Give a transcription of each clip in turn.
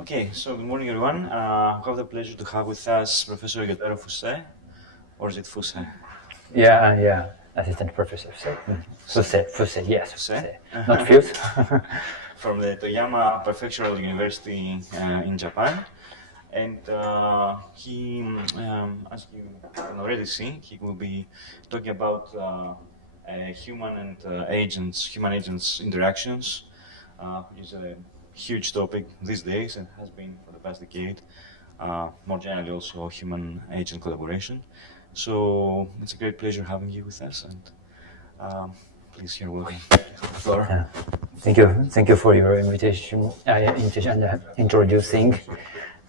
Okay, so good morning, everyone. I have the pleasure to have with us Professor Yotaro Fuse, or is it Fuse? Yeah, assistant professor. Fuse, yes, Fuse. Not Fuse. From the Toyama Prefectural University in Japan. And he, as you can already see, he will be talking about human agents interactions, which is a huge topic these days and has been for the past decade. More generally, also human-agent collaboration. So it's a great pleasure having you with us, and please, you're welcome. Floor. Thank you for your invitation and introducing.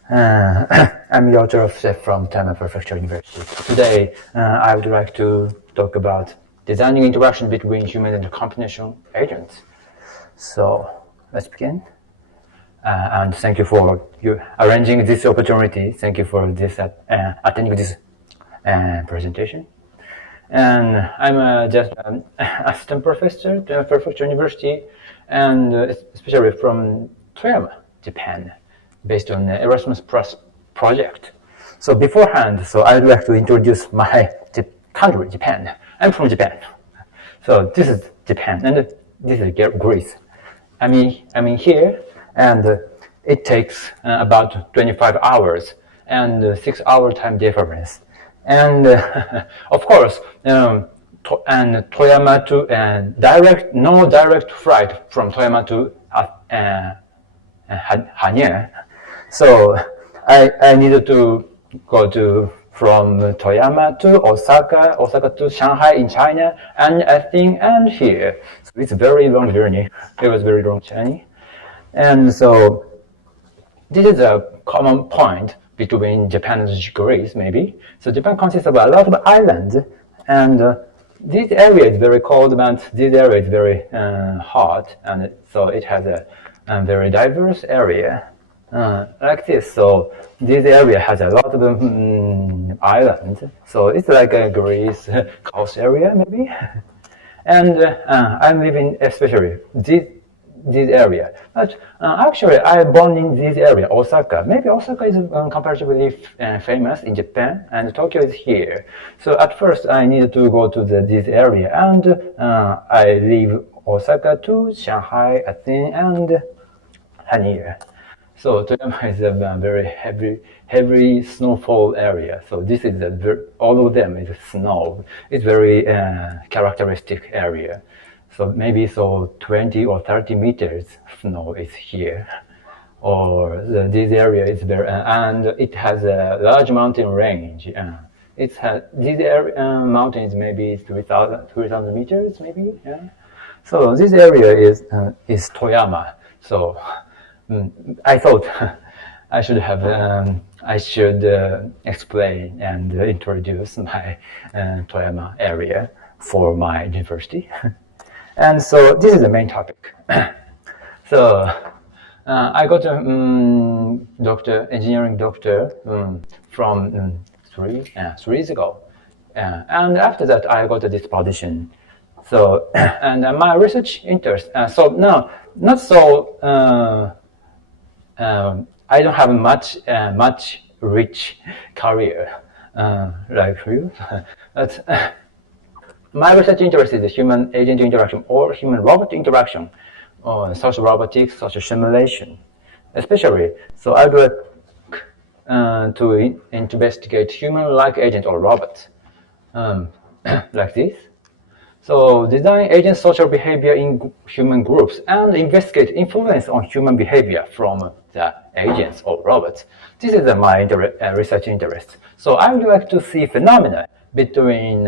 I'm Yotaro Fuse from Toyama Prefectural University. Today, I would like to talk about designing interaction between human and computational agents. So let's begin. And thank you for you arranging this opportunity. Thank you for this attending this presentation. And I'm just an assistant professor at Toyama Prefectural University, and especially from Toyama, Japan, based on the Erasmus Plus project. So beforehand, I'd like to introduce my country, Japan. I'm from Japan. So this is Japan, and this is Greece. I mean here, and it takes about 25 hours and 6-hour time difference. And of course, and Toyama to no direct flight from Toyama to Hanyang. So I needed to go from Toyama to Osaka to Shanghai in China, and here. So it's a very long journey. It was a very long journey. And so this is a common point between Japan and Greece, maybe. So Japan consists of a lot of islands, and this area is very cold, but this area is very hot, and so it has a very diverse area like this. So this area has a lot of islands, so it's like a Greece coast area, maybe. And I'm living especially this area, but actually I'm born in this area, Osaka. Maybe Osaka is comparatively famous in Japan, and Tokyo is here. So at first I needed to go to this area, and I leave Osaka to Shanghai, Athens, and Hanyang. So Toyama is a very heavy snowfall area. So this is all of them is snow. It's very characteristic area. So maybe 20 or 30 meters snow is here, or this area is very, and it has a large mountain range. This area mountain is maybe 3,000 meters, maybe. Yeah. So this area is Toyama. So I thought I should explain and introduce my Toyama area for my university. And so this is the main topic. So I got a engineering doctor from 3 years ago, and after that I got this position. So and my research interest. So no, not so. I don't have much rich career like you, but. My research interest is the human-agent interaction or human-robot interaction, or social robotics, social simulation, especially. So I'd like to investigate human-like agent or robot, like this. So design agent social behavior in human groups and investigate influence on human behavior from the agents or robots. This is my research interest. So I would like to see phenomena between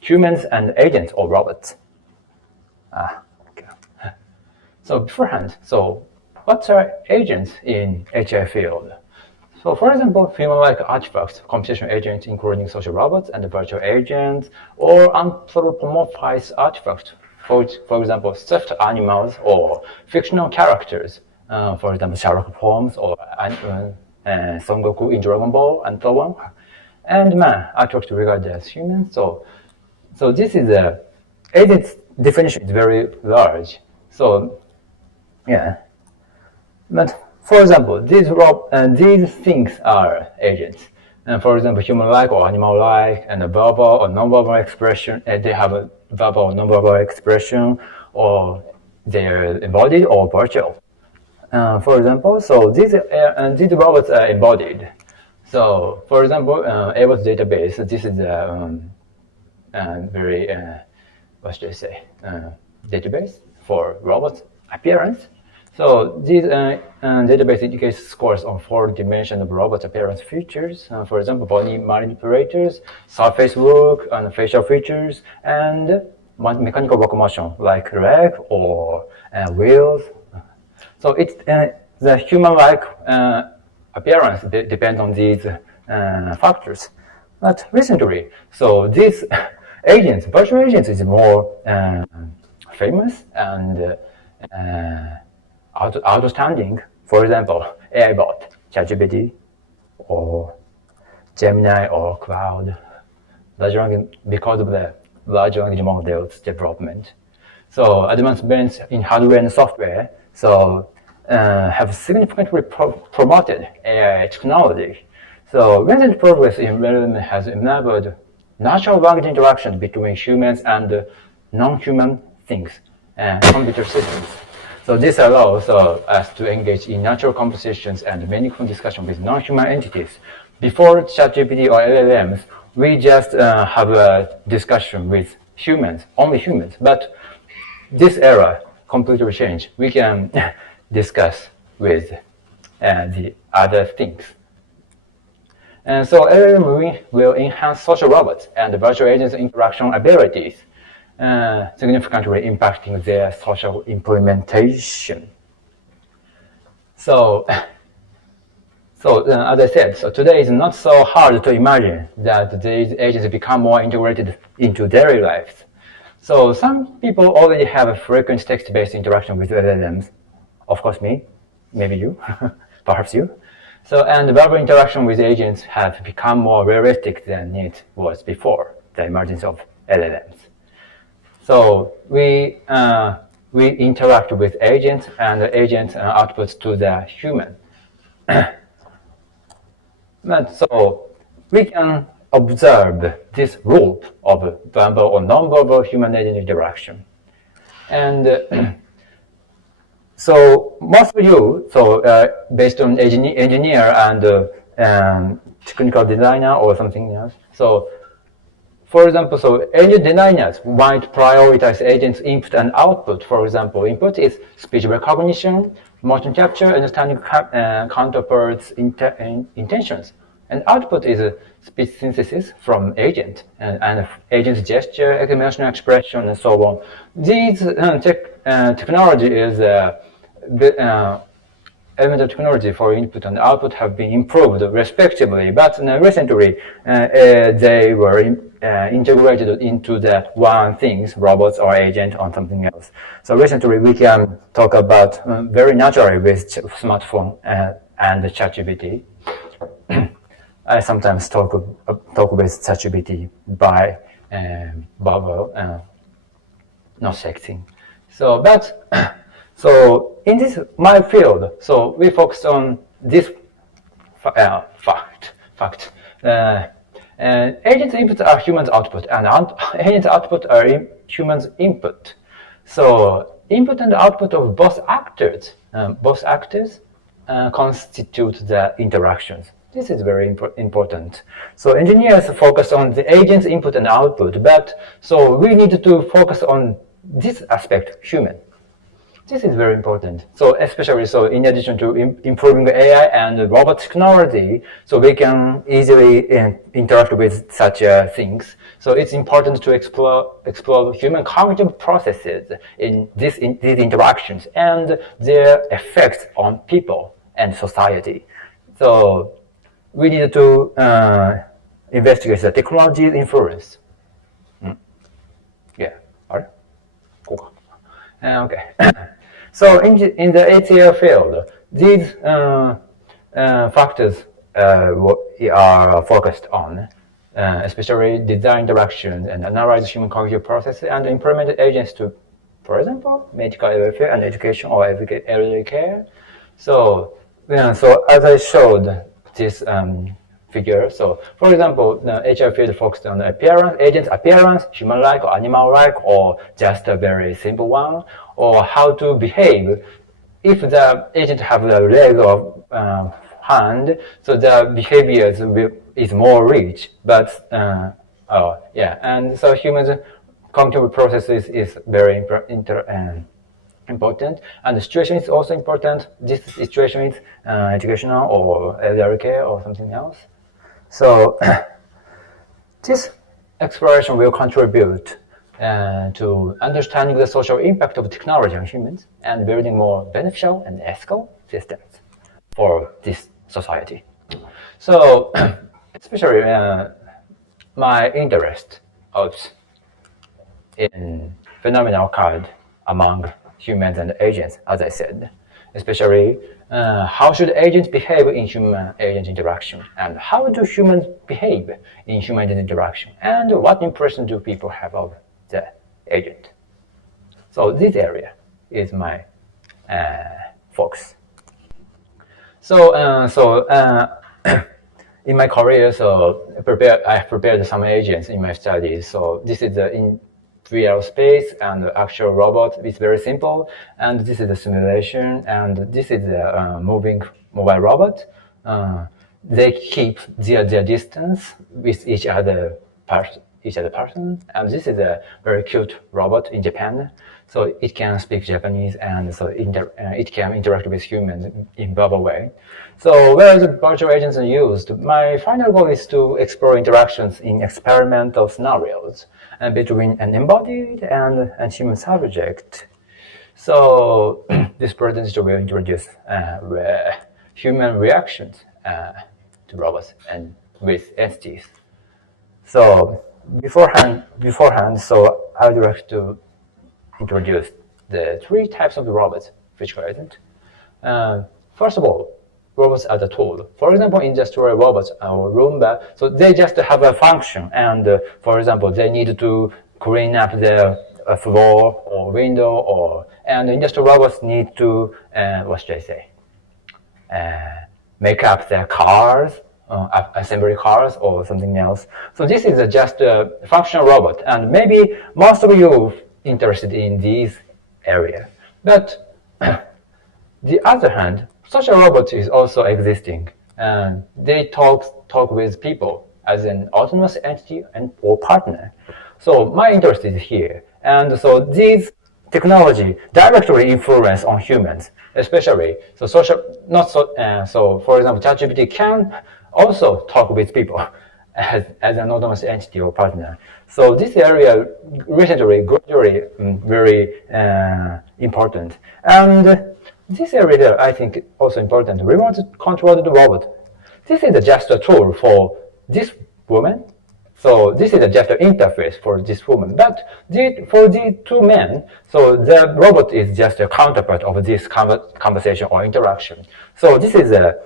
humans and agents or robots. Okay. So beforehand, what are agents in HI field? So for example, human-like artifacts, computational agents including social robots and virtual agents, or anthropomorphized artifacts, for example, stuffed animals or fictional characters, for example, Sherlock Holmes or Son Goku in Dragon Ball, and so on. And man, artifacts regarded as humans. So this is agent's definition is very large. So yeah. But for example, these things are agents. And for example, human-like or animal-like, and a verbal or non-verbal expression. They have a verbal or non-verbal expression, or they're embodied or virtual. For example, so these robots are embodied. So, for example, AWS database. This is a very what should I say database for robots appearance. So this database indicates scores on 4 dimensions of robot appearance features. For example, body manipulators, surface work, and facial features, and mechanical locomotion like leg or wheels. So it's the human-like appearance depends on these factors. But recently, so these agents, virtual agents, is more famous and outstanding. For example, AI bot, ChatGPT, or Gemini or Cloud, because of the large language models development. So advancements in hardware and software have significantly promoted AI technology. So recent progress in LLM has enabled natural language interaction between humans and non-human things and computer systems. So this allows us to engage in natural conversations and meaningful discussion with non-human entities. Before ChatGPT or LLMs, we just have a discussion with humans, only humans. But this era completely changed. We can discuss with the other things. And so LLM will enhance social robots and virtual agents' interaction abilities, significantly impacting their social implementation. So as I said, so today it's not so hard to imagine that these agents become more integrated into daily lives. So some people already have a frequent text-based interaction with LLMs. Of course, me, maybe you, perhaps you. So, and verbal interaction with agents have become more realistic than it was before the emergence of LLMs. So we interact with agents, and the agent outputs to the human. But so we can observe this loop of verbal or non-verbal human-agent interaction. And so most of you, based on engineer and technical designer or something else. So, for example, so agent designers might prioritize agents' input and output. For example, input is speech recognition, motion capture, understanding counterparts' intentions, and output is speech synthesis from agent and agent's gesture, emotional expression, and so on. These technology is elemental technology for input and output have been improved respectively, but recently they were integrated into the one things, robots or agent or something else. So recently we can talk about very naturally with smartphone and ChatGPT. I sometimes talk with ChatGPT by verbal, not sexting. So, but so in this my field, so we focus on this fact. Agents input are humans output, and agents output are humans input. So input and output of both actors constitute the interactions. This is very important. So engineers focus on the agent's input and output, but so we need to focus on this aspect, human. This is very important. So especially so in addition to improving AI and robot technology, so we can easily interact with such things. So it's important to explore human cognitive processes in these interactions and their effects on people and society. So we need to investigate the technology's influence. Yeah, all right, cool. Okay. So in the ATL field, these factors are focused on, especially design interactions and analyze human cognitive processes and implement agents to, for example, medical welfare and education or elderly care. So, so as I showed this figure, so for example, the HR field focused on the appearance, agent's appearance, human-like or animal-like, or just a very simple one, or how to behave. If the agent have the leg or hand, so the behavior is more rich. But and so humans' cognitive processes is very important, and the situation is also important. This situation is educational or elderly care or something else. So this exploration will contribute to understanding the social impact of technology on humans and building more beneficial and ethical systems for this society. So especially my interest in phenomena occurred among humans and agents, as I said, especially how should agents behave in human-agent interaction, and how do humans behave in human-agent interaction, and what impression do people have of the agent. So this area is my focus. So in my career, so I prepared some agents in my studies. So this is in real space, and the actual robot is very simple. And this is the simulation, and this is the moving mobile robot. They keep their distance with each other person. And this is a very cute robot in Japan. So it can speak Japanese, and so it can interact with humans in verbal way. So where the virtual agents are used, my final goal is to explore interactions in experimental scenarios between an embodied and human subject. So this presentation will introduce human reactions to robots and with entities. So beforehand, so I would like to introduce the three types of the robots, physical agent. First of all, robots as a tool. For example, industrial robots or Roomba, so they just have a function, and for example, they need to clean up the floor or window, and industrial robots need to what should I say? Make up their cars, assembly cars or something else. So this is just a functional robot, and maybe most of you interested in this area. But the other hand, such a robot is also existing, and they talk with people as an autonomous entity or partner. So my interest is here, and so these technology directly influence on humans, especially so social. Not so. So for example, ChatGPT can also talk with people as an autonomous entity or partner. So this area recently gradually very important, and this area I think also important. Remote controlled robot. This is just a tool for this woman. So this is just an interface for this woman. But for these two men, so the robot is just a counterpart of this conversation or interaction. So this is a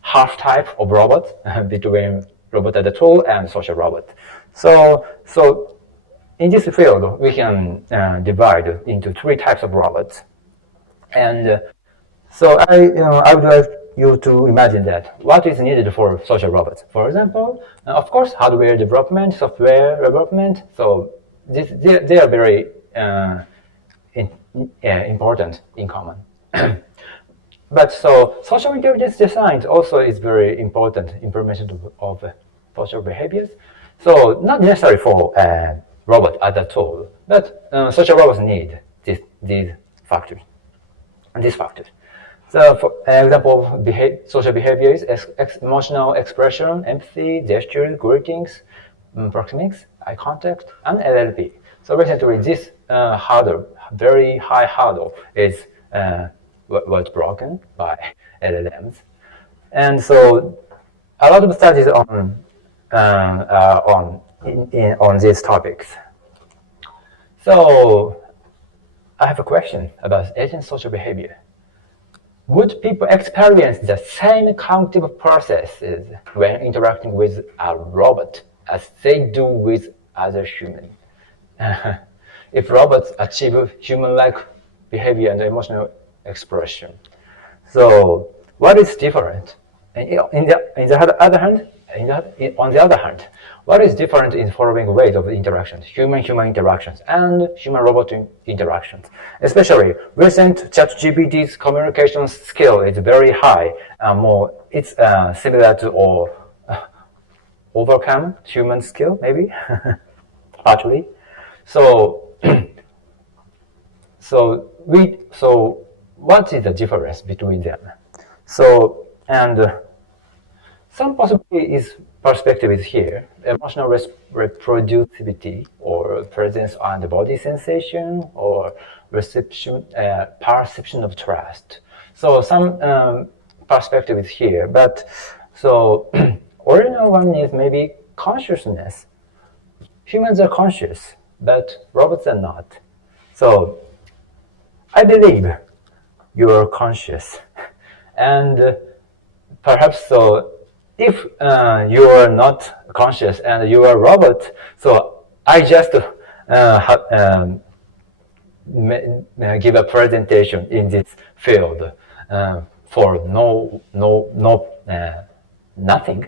half type of robot between robot as a tool and social robot. So in this field, we can divide into three types of robots. And so I would like you to imagine that what is needed for social robots. For example, of course, hardware development, software development. So they are very important in common. But so social intelligence design also is very important information of social behaviors. So not necessary for robot as a tool, but social robots need these factors. So, for example, social behavior is emotional expression, empathy, gestures, greetings, proxemics, eye contact, and LLP. So recently, this very high hurdle, is was broken by LLMs, and so a lot of studies on these topics. So I have a question about agent social behavior. Would people experience the same cognitive processes when interacting with a robot as they do with other humans? If robots achieve human-like behavior and emotional expression. So what is different? And on the other hand, what is different in following ways of interactions, human-human interactions and human-robot interactions? Especially recent ChatGPT's communication skill is very high. It's similar to or overcome human skill, maybe, partially. So what is the difference between them? So, and some perspective is here. Emotional reproducibility or presence and body sensation or perception of trust. So some perspective is here, but so original one is maybe consciousness. Humans are conscious, but robots are not. So I believe you are conscious, and perhaps so. If you are not conscious and you are a robot, so I just give a presentation in this field for nothing.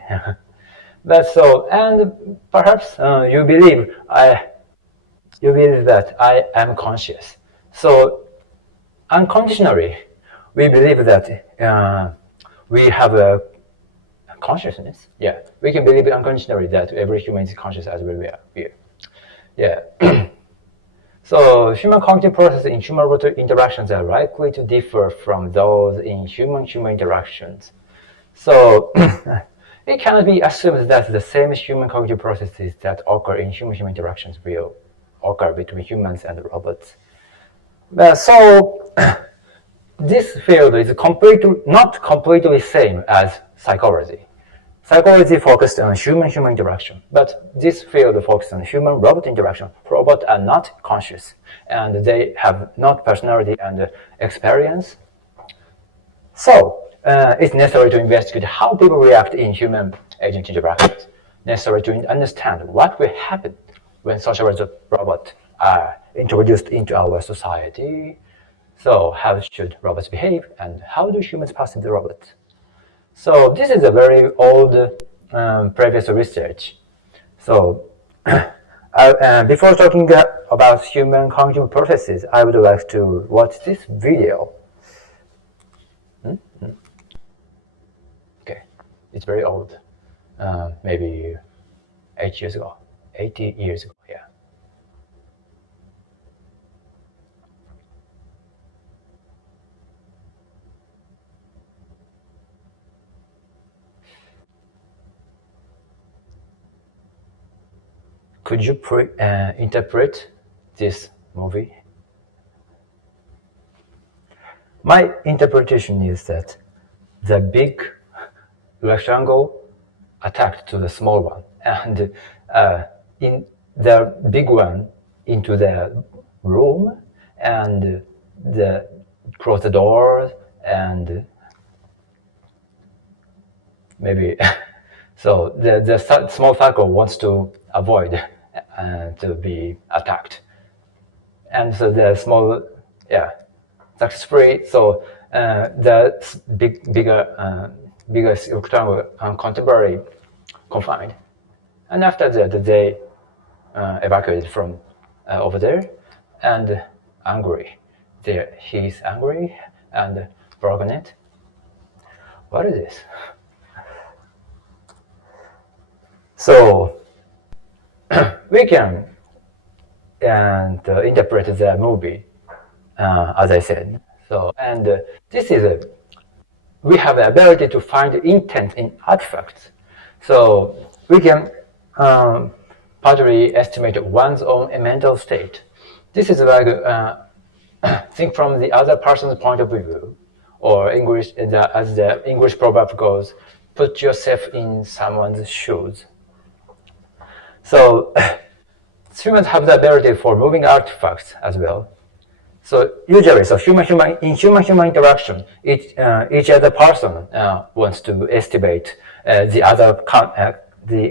But so, and perhaps you believe that I am conscious. So unconditionally, we believe that we have a consciousness. Yeah, we can believe unconditionally that every human is conscious as we are here. Yeah. So human cognitive processes in human-robot interactions are likely to differ from those in human-human interactions. So it cannot be assumed that the same human cognitive processes that occur in human-human interactions will occur between humans and robots. So this field is not completely same as psychology. Psychology focused on human-human interaction, but this field focused on human-robot interaction. Robots are not conscious, and they have not personality and experience. So it's necessary to investigate how people react in human-agent interactions. Necessary to understand what will happen when social robots are introduced into our society. So how should robots behave, and how do humans perceive the robots? So this is a very old previous research. So before talking about human cognitive processes, I would like to watch this video. Okay, it's very old, maybe 80 years ago, yeah. Could you interpret this movie? My interpretation is that the big rectangle attacked to the small one, and in the big one into the room, and close the doors, and maybe so the small circle wants to avoid to be attacked, and so the small, successfully. So the bigger rectangle contemporary confined, and after that they evacuated from over there, and angry. He's angry and broken it. What is this? So we can interpret the movie, as I said. So, and this is we have the ability to find intent in artifacts. So we can partly estimate one's own mental state. This is like think from the other person's point of view, or English, as the English proverb goes, put yourself in someone's shoes. So humans have the ability for moving artifacts as well. So usually, in human-human interaction, each other person wants to estimate the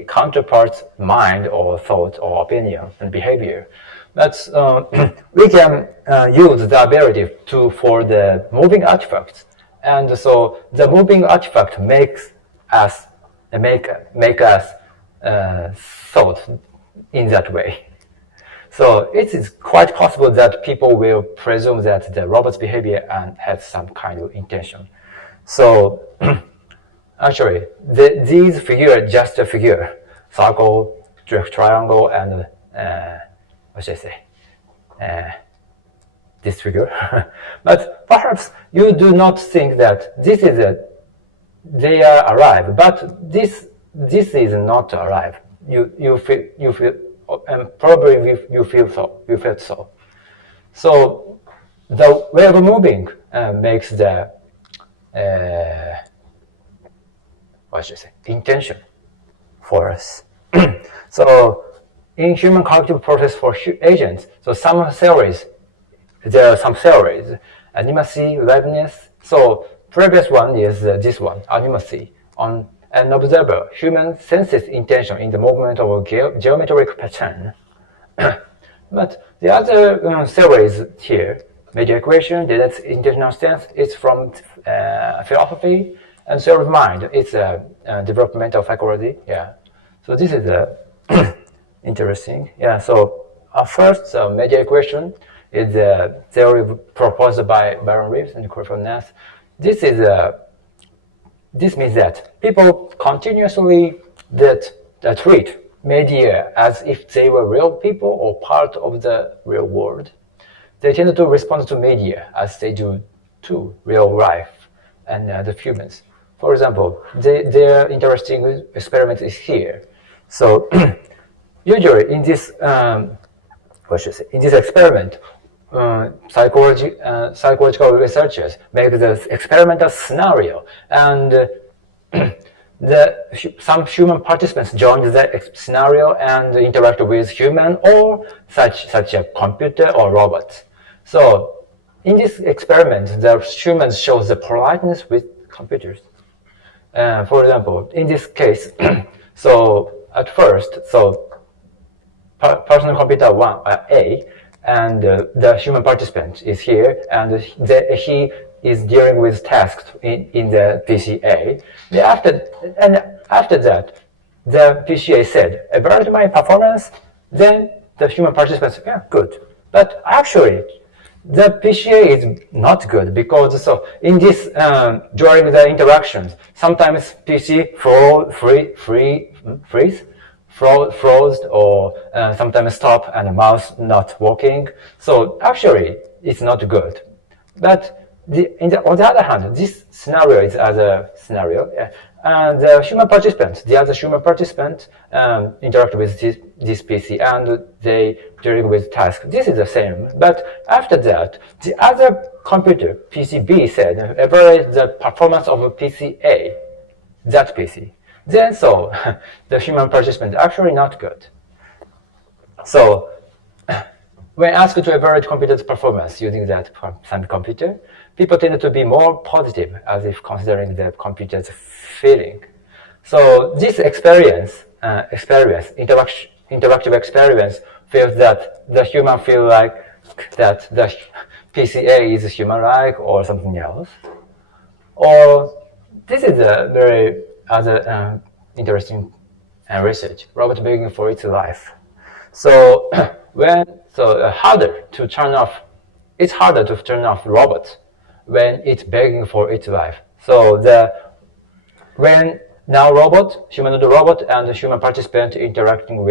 counterpart's mind or thought or opinion and behavior. But we can use the ability for the moving artifacts, and so the moving artifact makes us thought in that way. So it is quite possible that people will presume that the robot's behavior has some kind of intention. So actually, these figures just a figure, circle, triangle, and what should I say? This figure. But perhaps you do not think that this is they are alive, but this is not alive. You feel, and probably you felt so. So the way of moving makes the what should I say, intention for us. So in human cognitive process for agents, so there are some theories, animacy, liveness. So previous one is this one, animacy. On an observer, human senses intention in the movement of a geometric pattern. But the other theories here, major equation, that's intentional sense, it's from philosophy, and theory of mind, it's developmental psychology. Yeah. So this is interesting. Yeah. So first, major equation is the theory proposed by Baron Reeves and Christopher Nath. This means that people continuously treat media as if they were real people or part of the real world. They tend to respond to media as they do to real life and the humans. For example, their interesting experiment is here. So usually in this experiment, psychological researchers make the experimental scenario, and some human participants join the scenario and interact with human or such a computer or robot. So in this experiment, the humans show the politeness with computers. For example, in this case, so at first, so personal computer 1, A, and the human participant is here, and he is dealing with tasks in the PCA. After that, the PCA said, about my performance, then the human participant said, yeah, good. But actually, the PCA is not good because so in this during the interactions, sometimes PC froze or sometimes stop and mouse not working. So actually, it's not good. But on the other hand, this scenario is other scenario, and the other human participant interact with this PC and they dealing with tasks. This is the same. But after that, the other computer, PC B, said evaluate the performance of PC A, that PC. Then so the human participant actually not good. So when asked to evaluate computer's performance using that some computer, people tend to be more positive as if considering the computer's feeling. So this interactive experience feels that the human feel like that the PCA is human-like or something else. Or this is a very other interesting research, robot begging for its life. So it's harder to turn off robots when it's begging for its life. So when now humanoid robot and human participant interacting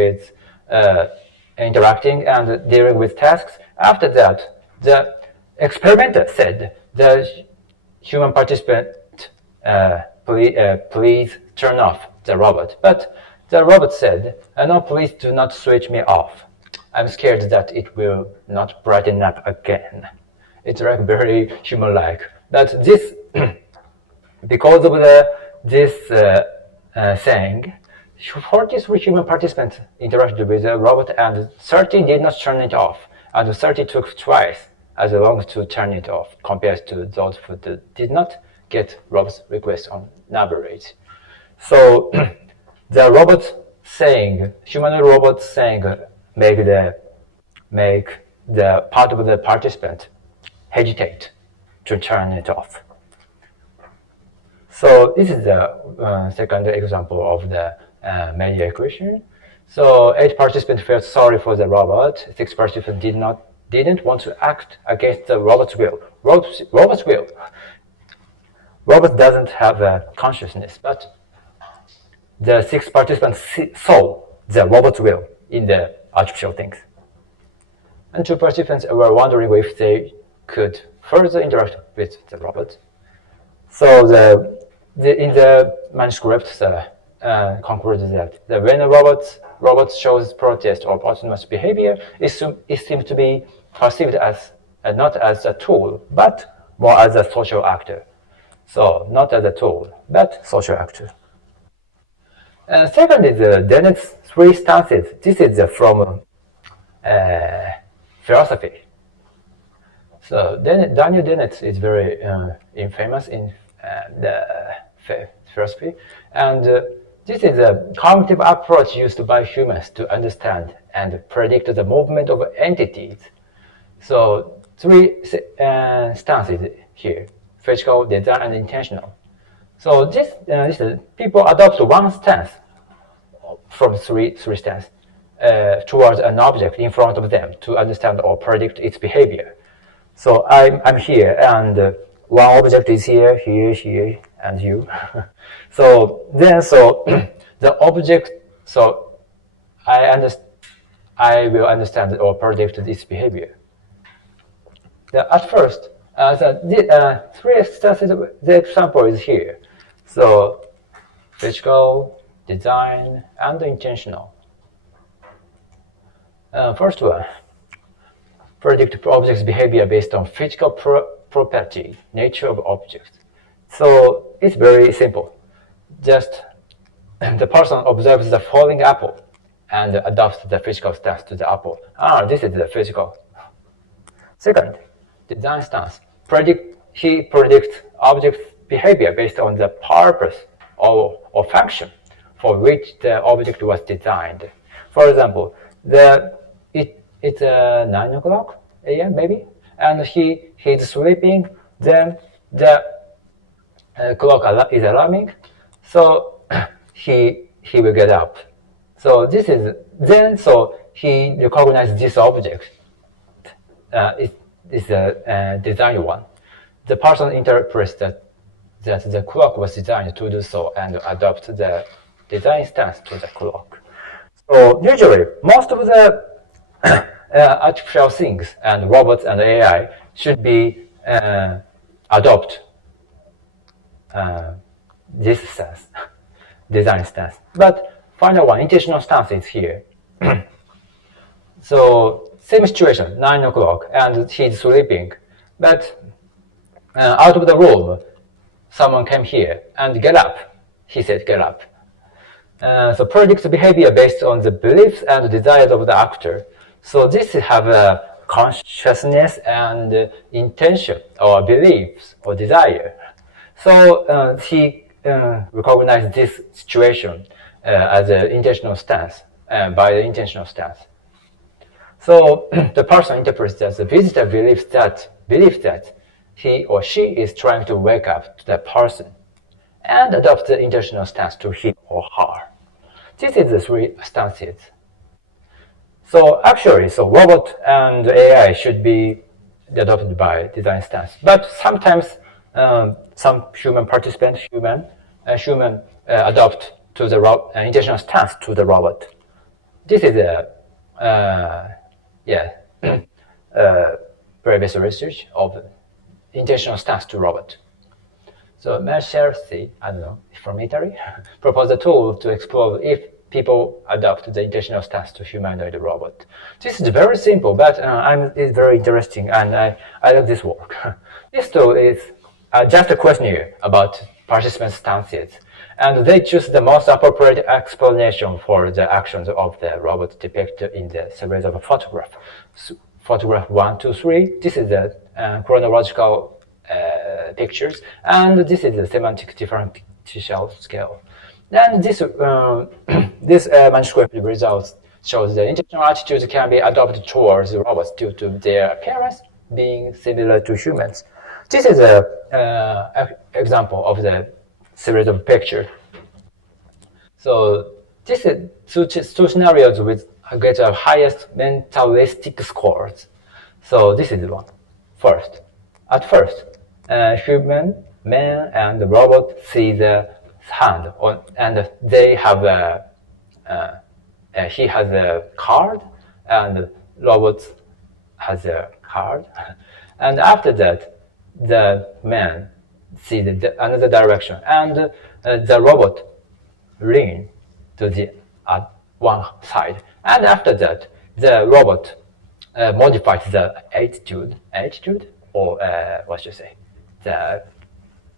and dealing with tasks. After that, the experimenter said the human participant please turn off the robot. But the robot said, no, please do not switch me off. I'm scared that it will not brighten up again. It's like very human-like. But this, because of this saying, 43 human participants interacted with the robot and 30 did not turn it off. And 30 took twice as long to turn it off compared to those who did not get robot's request on average. So the humanoid robot saying make make the part of the participant hesitate to turn it off. So this is the second example of the Menier equation. So 8 participants felt sorry for the robot. 6 participants didn't want to act against the robot's will. Robot's will. Robot doesn't have a consciousness, but the 6 participants saw the robot's will in the artificial things. And 2 participants were wondering if they could further interact with the robot. So in the manuscript, concludes that when a robot shows protest or autonomous behavior, it seems to be perceived as not as a tool, but more as a social actor. So not as a tool, but social actor. And second is Dennett's 3 stances. This is from philosophy. So Daniel Dennett is very infamous in the philosophy, and this is a cognitive approach used by humans to understand and predict the movement of entities. So 3 stances here: physical, design, and intentional. So this people adopt one stance from three stances towards an object in front of them to understand or predict its behavior. So I'm here, and one object is here, here, and you. So the object. So I will understand or predict its behavior. At first, the 3 stances. The example is here. So physical, design, and intentional. First one. Predict objects' behavior based on physical property, nature of objects. So it's very simple. Just the person observes the falling apple and adopts the physical stance to the apple. This is the physical. Second, design stance. He predicts objects' behavior based on the purpose or function for which the object was designed. For example, it's 9 o'clock a.m. maybe, and he's sleeping. Then the clock is alarming, so he will get up. So so he recognizes this object. It's a design one. The person interprets that the clock was designed to do so and adopt the design stance to the clock. So usually, most of the artificial things and robots and AI should be adopt this stance, design stance. But final one, intentional stance is here. So same situation, 9 o'clock, and he's sleeping. But out of the room, someone came here and get up. He said, get up. So predicts behavior based on the beliefs and desires of the actor. So this have a consciousness and intention or beliefs or desire. So he recognized this situation as an intentional stance by the intentional stance. So the person interprets that the visitor believes that he or she is trying to wake up to the person and adopt the intentional stance to him or her. This is the 3 stances. So actually, robot and AI should be adopted by design stance. But sometimes some human participants, adopt to the intentional stance to the robot. This is previous research of intentional stance to robot. So Mercersi, I don't know, from Italy, proposed a tool to explore if people adopt the intentional stance to humanoid robot. This is very simple, but it's very interesting, and I like this work. This tool is just a questionnaire about participants' stances, and they choose the most appropriate explanation for the actions of the robot depicted in the series of photographs. Photograph 1, 2, 3. This is the chronological pictures, and this is the semantic differential scale. Then this manuscript results shows the intentional attitudes can be adopted towards robots due to their appearance being similar to humans. This is an example of the series of pictures. So this is two scenarios with get the highest mentalistic scores. So this is one. First, at first, human, man, and the robot see the hand, and they have he has a card, and robot has a card, and after that, the man see another direction, and the robot lean to the one side, and after that, the robot modifies the attitude, or what should I say, the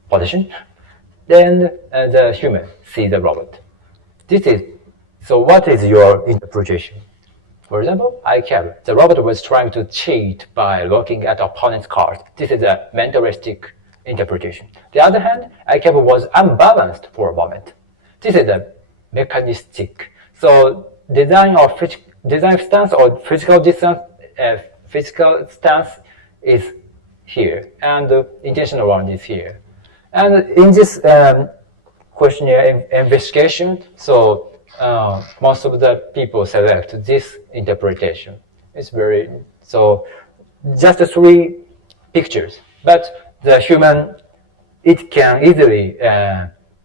position. Then the human see the robot. This is so. What is your interpretation? For example, ICAB, the robot was trying to cheat by looking at opponent's cards. This is a mentalistic interpretation. The other hand, ICAB was unbalanced for a moment. This is a mechanistic. So design stance or physical stance is here, and the intentional one is here. And in this questionnaire investigation, so most of the people select this interpretation. It's very so just 3 pictures, but the human, it can easily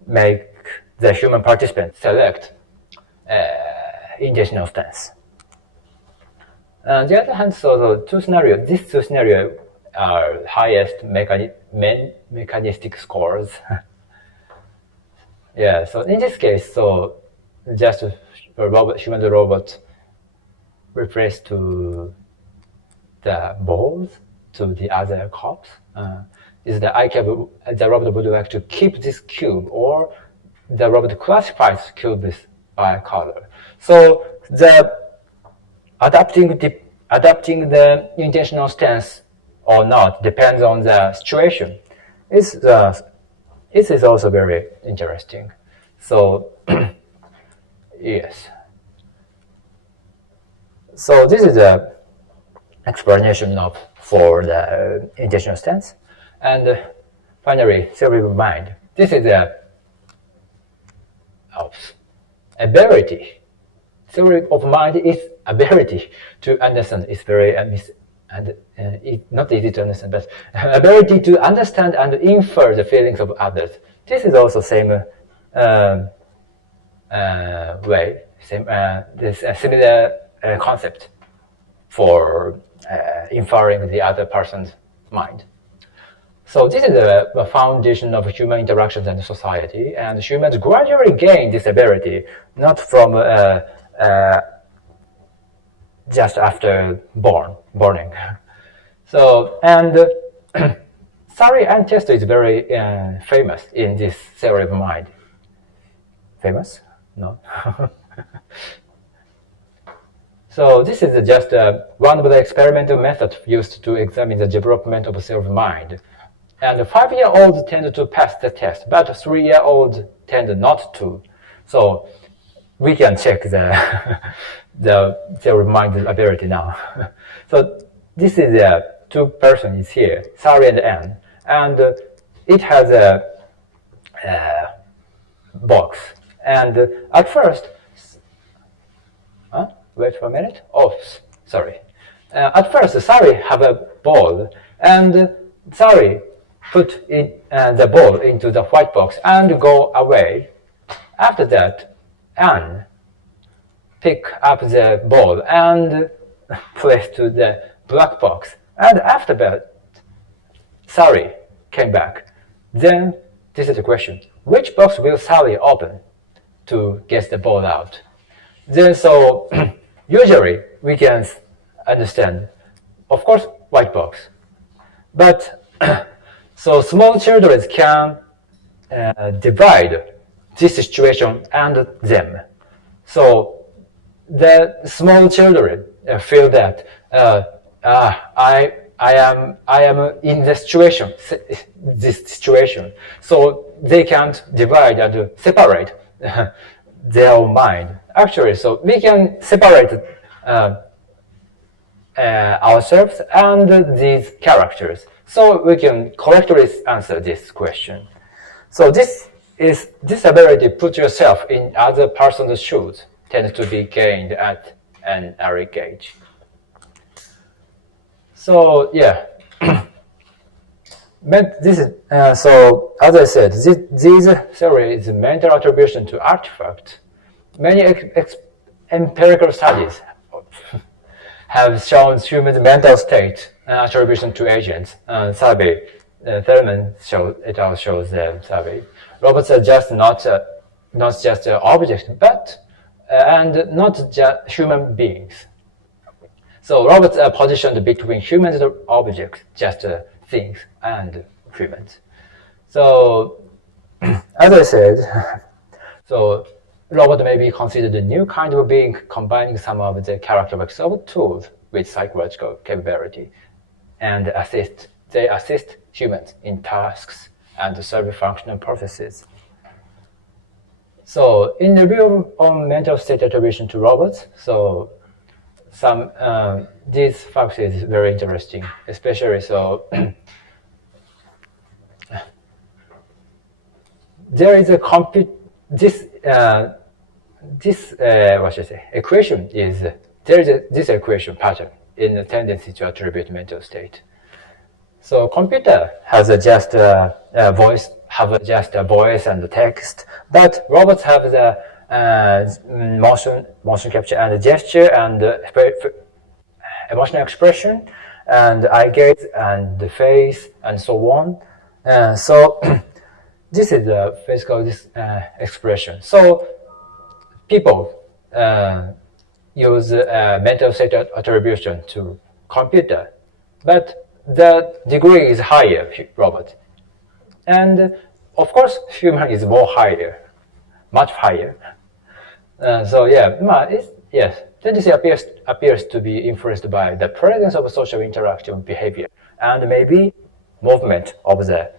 make the human participant select intentional stance. On the other hand, so the these two scenarios are highest mechanistic scores. Yeah, so in this case, so just human to robot replace to the balls to the other cups. Is the ICAB, the robot would like to keep this cube, or the robot classifies cubes by color. So the adapting the intentional stance or not depends on the situation. It is also very interesting. So yes. So this is the explanation for the intentional stance. And finally, theory of mind. This is the ability. Theory of mind is ability to understand. It's very it's not easy to understand, but ability to understand and infer the feelings of others. This is also same way, this similar concept for inferring the other person's mind. So this is the foundation of human interactions and society, and humans gradually gain this ability, not from just after borning. So, and Sari and Testo is very famous in this theory of mind. Famous? No. So this is just one of the experimental methods used to examine the development of self-mind. And 5-year-olds tend to pass the test, but 3-year-olds tend not to. So we can check the mind ability now. So this is two persons here, Sari and Anne, and it has a box. And at first, wait for a minute. Oh, sorry. At first, Sari have a ball, and Sari put the ball into the white box and go away. After that, Anne pick up the ball and place to the black box. And after that, Sari came back. Then this is the question: which box will Sari open to get the ball out? Then so usually we can understand, of course, white box. But so small children can divide this situation and them. So the small children feel that I am in this situation, so they can't divide and separate their own mind. Actually, so we can separate ourselves and these characters, so we can correctly answer this question. So this ability to put yourself in other person's shoes tends to be gained at an early age. So yeah, this is so as I said, this theory is mental attribution to artifacts. Many empirical studies have shown human mental state attribution to agents. Survey, Thurman et al. Shows the survey. Robots are just not just objects, but and not just human beings. So robots are positioned between humans and objects, just things and humans. So as I said, so robot may be considered a new kind of being, combining some of the characteristics of tools with psychological capability, and they assist humans in tasks and serve functional processes. So in the review on mental state attribution to robots, so some these facts is very interesting, especially so there is a what should I say, equation is there is this equation pattern in the tendency to attribute mental state. So computer has just a voice, just a voice and text, but robots have the motion capture and gesture and emotional expression and eye gaze and the face and so on. So this is the physical expression. So people use mental state attribution to computer, but the degree is higher robot, and of course human is more higher, much higher. So yeah, yes, tendency appears to be influenced by the presence of social interaction behavior and maybe movement of the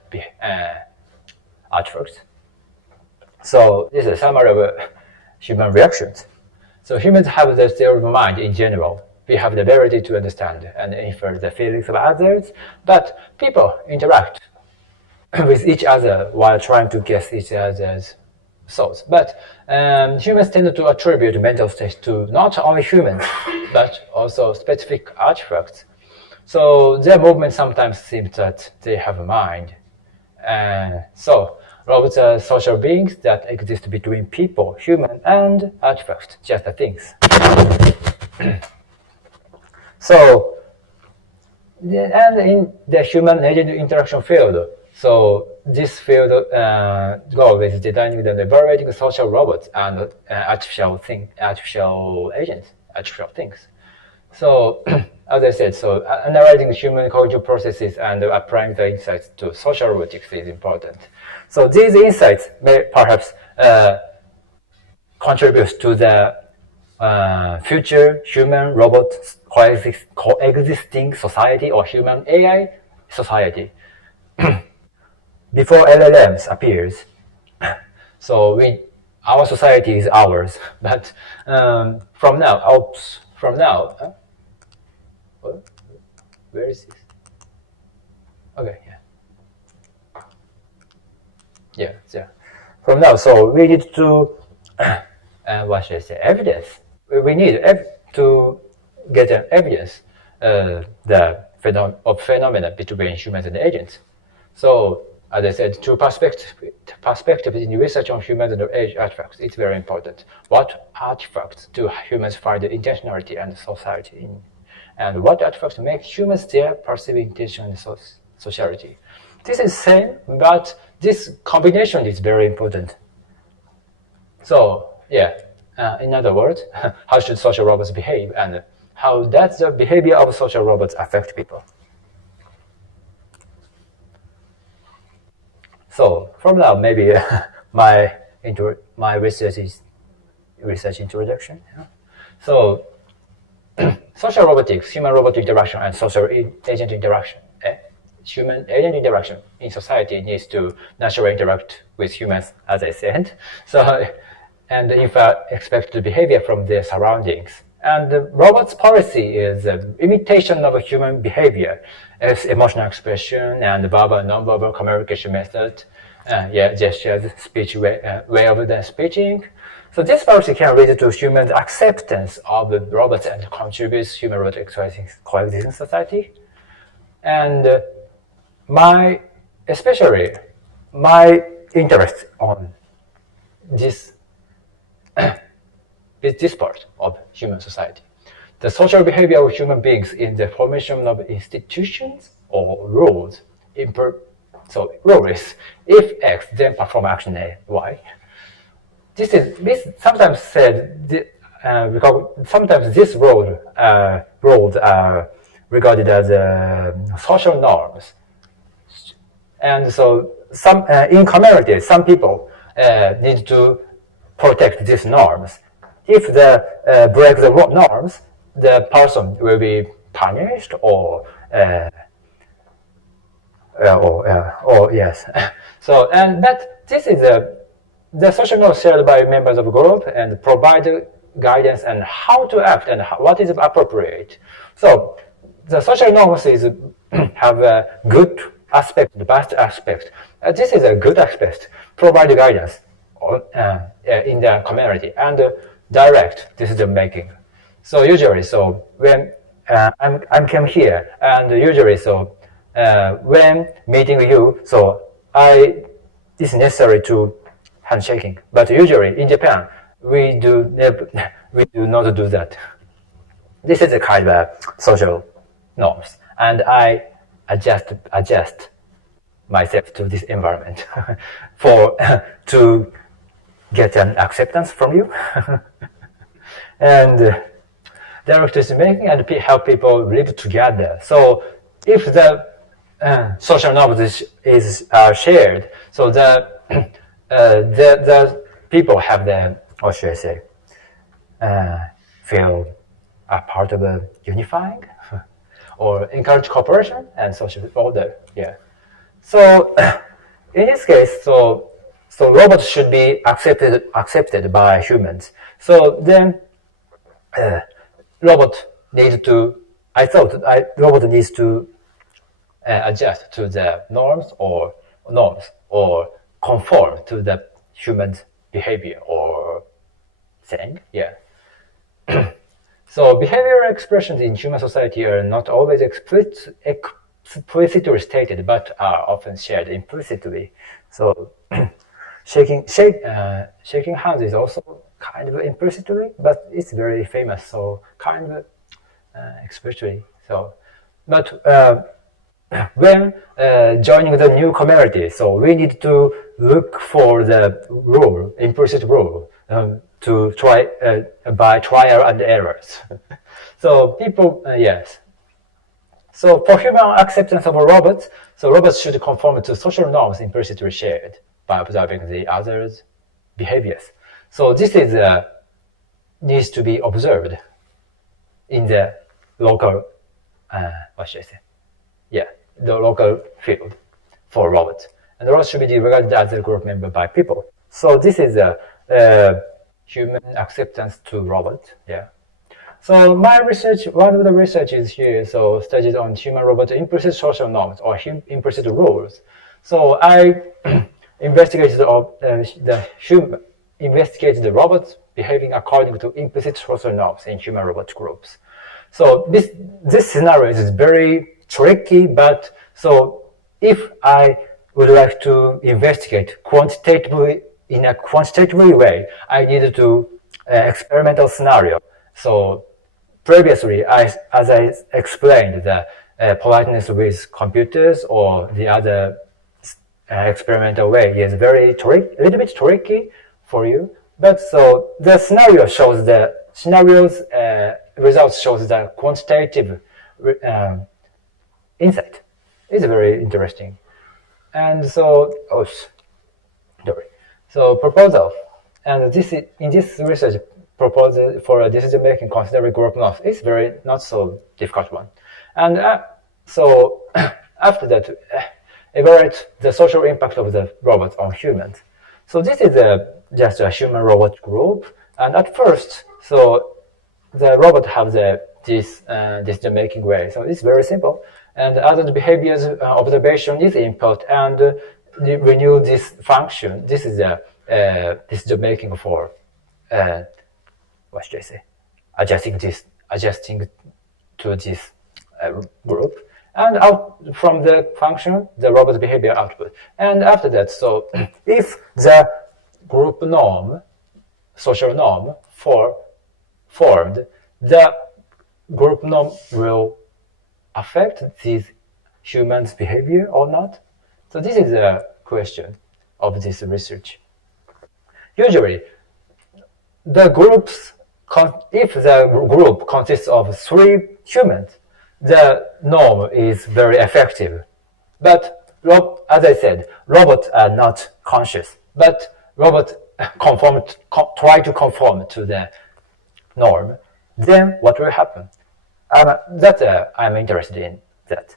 artifacts. So this is a summary of human reactions. So humans have the theory of mind in general. We have the ability to understand and infer the feelings of others, but people interact with each other while trying to guess each other's thoughts. But humans tend to attribute mental states to not only humans, but also specific artifacts. So their movement sometimes seems that they have a mind. So robots are social beings that exist between people, human, and artifacts, just things. So, and in the human-agent interaction field, so this field goal is designing and evaluating social robots and artificial agents, artificial things. So, as I said, so analyzing human cognitive processes and applying the insights to social robotics is important. So these insights may perhaps contribute to the future human-robot coexisting society or human-AI society. Before LLMs appears, so our society is ours. But from now, where is this? Okay, yeah. From now, so we need to what should I say? Evidence. We need to get an evidence the phenomena between humans and agents. So, as I said, two perspectives in research on humans and age artifacts. It's very important. What artifacts do humans find intentionality and society in? And what artifacts make humans their perceiving intention and sociality? This is same, but this combination is very important. So, yeah, in other words, how should social robots behave, and how does the behavior of social robots affect people? So, from now, maybe my research introduction. So, social robotics, human-robot interaction, and social agent interaction. Human-agent interaction in society needs to naturally interact with humans, as I said. So and infer expected behavior from their surroundings. And the robot's policy is imitation of a human behavior as emotional expression and verbal and nonverbal communication method. Gestures, speech way of the speaking. So this policy can lead to human acceptance of the robots and contributes human-robot coexisting society. And especially my interest on this is this part of human society. The social behavior of human beings in the formation of institutions or rules. So rule is if X, then perform action A, Y. This sometimes said because sometimes these rules are regarded as social norms, and so some in communities some people need to protect these norms. If they break the norms, the person will be punished or yes. So but this is the social norms shared by members of a group and provide guidance on how to act and what is appropriate. So the social norms have a good aspect, the bad aspect. This is a good aspect. Provide guidance in the community and direct decision making. So usually, when I'm came here, and usually, when meeting you, it's necessary to handshaking. But usually in Japan, we do not do that. This is a kind of social norms, and I adjust myself to this environment to get an acceptance from you and direct decision making and help people live together. So if the social norms is shared, so the people have the, what should I say, feel a part of a unifying or encourage cooperation and social order. Yeah. So in this case, so robots should be accepted by humans. So then robot needs to adjust to the norms or conform to the human behavior or thing. Yeah. So behavioral expressions in human society are not always explicitly stated, but are often shared implicitly. So shaking hands is also kind of implicitly, but it's very famous. So kind of explicitly. So, but when joining the new community, so we need to look for the implicit rule, to try by trial and errors. So people, yes. So for human acceptance of robots, so robots should conform to social norms implicitly shared by observing the others' behaviors. So this is needs to be observed in the local, what should I say? Yeah, the local field for robots. And robots should be regarded as a group member by people. So this is a human acceptance to robots. Yeah. So my research, one of the researches here, so studies on human-robot implicit social norms or implicit rules. So I investigated the robots behaving according to implicit social norms in human-robot groups. So this scenario is very tricky, but so if I would like to investigate quantitatively in a quantitative way, I needed to experimental scenario. So previously, as I explained, the politeness with computers or the other experimental way is a little bit tricky for you. But so the scenario shows the scenarios results shows the quantitative insight. It's very interesting. And so, So proposal, and in this research proposal for a decision-making considering group norms is very not so difficult one. And so after that, evaluate the social impact of the robots on humans. So this is just a human robot group, and at first, so the robot have this decision-making way. So it's very simple. And other behaviors observation is input, and renew this function. This is the decision-making for what should I say? Adjusting to this group, and out from the function, the robot behavior output. And after that, so if the group norm, social norm formed, the group norm will affect these humans' behavior or not? So this is a question of this research. Usually, the groups, if the group consists of 3 humans, the norm is very effective. But as I said, robots are not conscious, but robots try to conform to the norm. Then what will happen? I'm interested in that.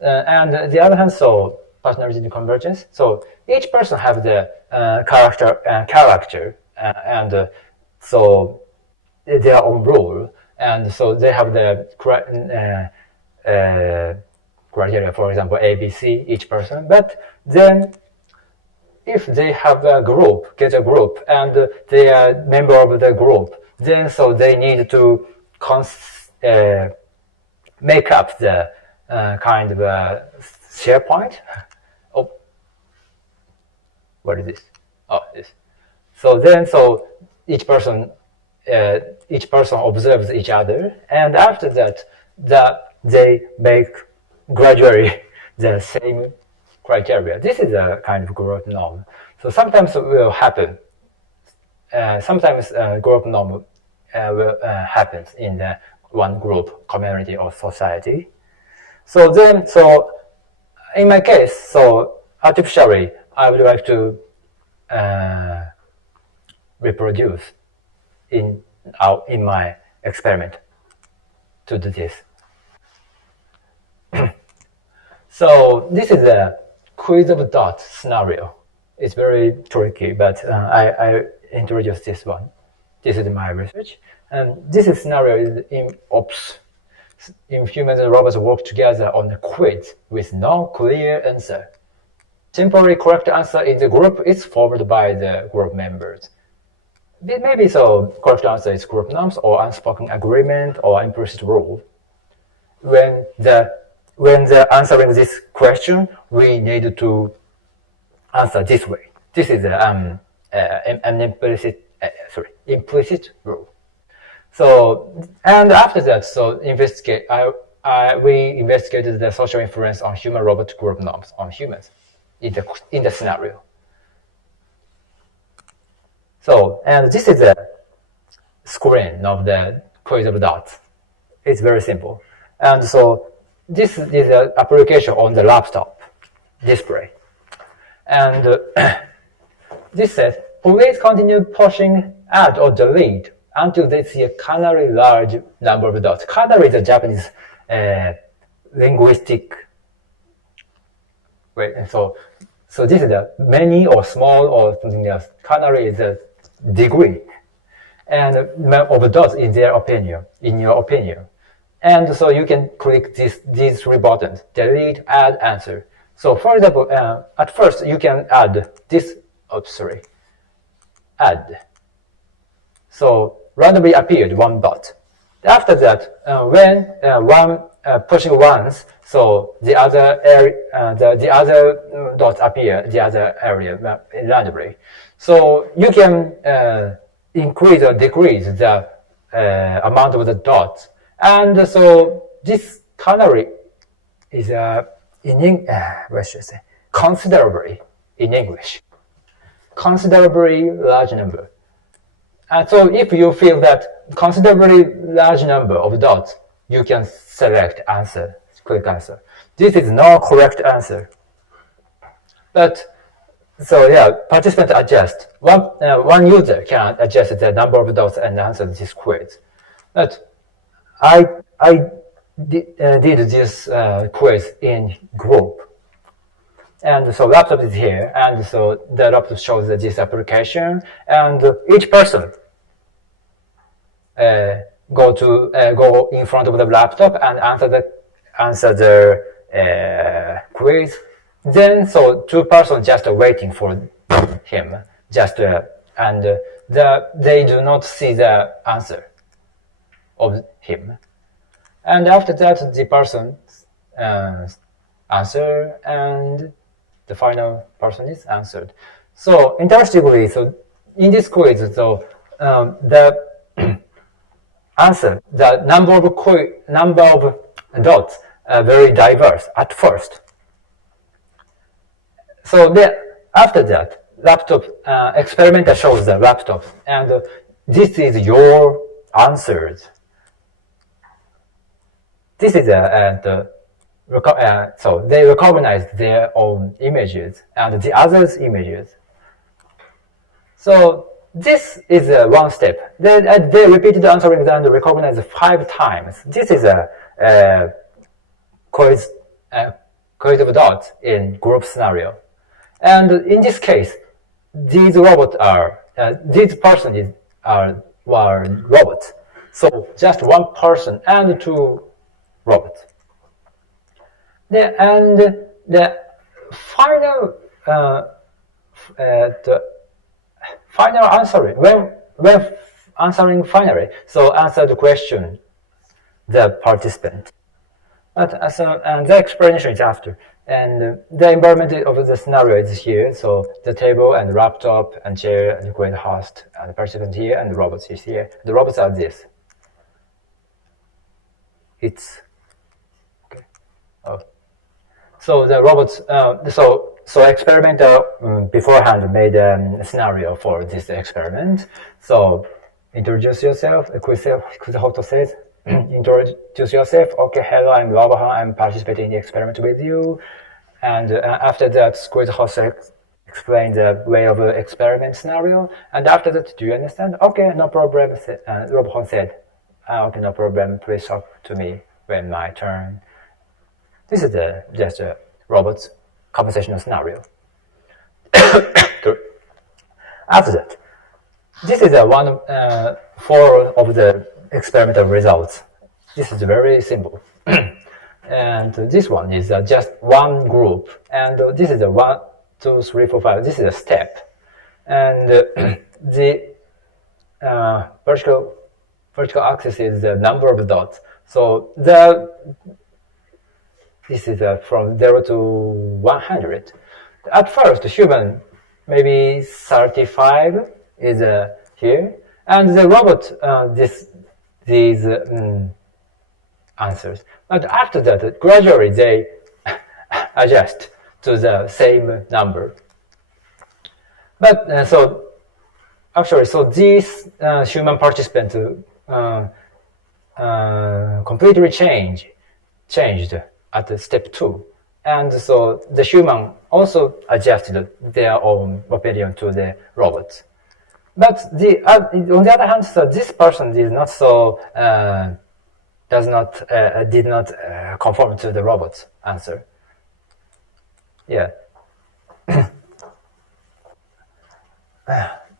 And the other hand, so personality convergence. So each person have the character, and so their own role, and so they have the criteria, for example, A, B, C, each person. But then, if they have a group, and they are member of the group, then so they need to make up the kind of share point. Oh, what is this? Oh, this. So then, so each person observes each other, and after that, they make gradually the same criteria. This is a kind of group norm. So sometimes it will happen. Sometimes group norm will happens in the one group, community, or society. So then, so in my case, so artificially, I would like to reproduce in my experiment to do this. So this is a quiz of dots scenario. It's very tricky, but I introduced this one. This is my research, and this scenario is in humans and robots work together on a quiz with no clear answer. Temporary correct answer in the group is formed by the group members. Maybe so correct answer is group norms or unspoken agreement or implicit rule. When answering this question, we need to answer this way. This is an implicit rule. So, and after that, so we investigated the social influence on human-robot group norms on humans in the scenario. So, and this is a screen of the quiz of dots. It's very simple. And so this is an application on the laptop display. And this says, please continue pushing add or delete until they see a canary large number of dots. Canary is a Japanese linguistic way. And so this is a many or small or something else. Canary is a degree, and of dots in your opinion. And so you can click these 3 buttons: delete, add, answer. So for example, at first you can add this. Add. So randomly appeared 1 dot. After that, when one pushing once, so the other dots appear the other area randomly. So you can increase or decrease the amount of the dots, and so this canary is what should I say? Considerably in English. Considerably large number. And so if you feel that considerably large number of dots, you can select answer, click answer. This is no correct answer. But so yeah, participants adjust. One user can adjust the number of dots and answer this quiz. But I did this quiz in group. And so laptop is here, and so the laptop shows this application, and each person go in front of the laptop and answer the quiz. Then so two persons just waiting for him, they do not see the answer of him. And after that, the person answer, and the final person is answered. So interestingly, so in this quiz, so the answer, the number of dots are very diverse at first. So after that, laptop experimenter shows the laptop, and this is your answers. This is so they recognize their own images and the others' images. So this is one step. They repeated answering and recognize 5 times. This is a quiz of dots in group scenario. And in this case, these robots these persons are robots. So just one person and 2 robots. The final answering, when answering finally, so answer the question, the participant. And the explanation is after. And the environment of the scenario is here. So the table and the laptop and chair and the great host and the participant here and the robots is here. The robots are this. It's okay. Oh. So the robots. So experimenter beforehand made a scenario for this experiment. So introduce yourself. Kuzahoto says, introduce yourself. Okay, hello, I'm Robohan. I'm participating in the experiment with you. And after that, Kuzahoto explained the way of the experiment scenario. And after that, do you understand? Okay, no problem. Robohan said, okay, no problem. Please talk to me when my turn. This is just a robot's conversational scenario. After that, this is one 4 of the experimental results. This is very simple. And this one is just one group. And this is a 1, 2, 3, 4, 5. This is a step. And the vertical axis is the number of dots. So this is from 0 to 100. At first, human maybe 35 is here, and the robot these answers. But after that, gradually they adjust to the same number. But so actually, so these human participants completely changed at step 2, and so the human also adjusted their own opinion to the robot. But on the other hand, so this person did not conform to the robot's answer. Yeah,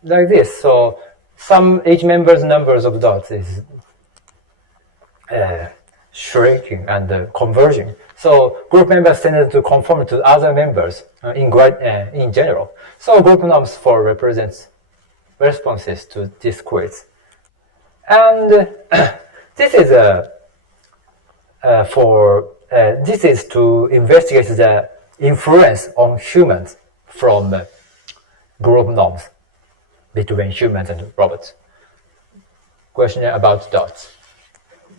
like this. So each member's numbers of dots is shrinking and converging. So group members tended to conform to other members in general. So group norms represents responses to this quiz. And this is this is to investigate the influence on humans from group norms between humans and robots. Question about dots.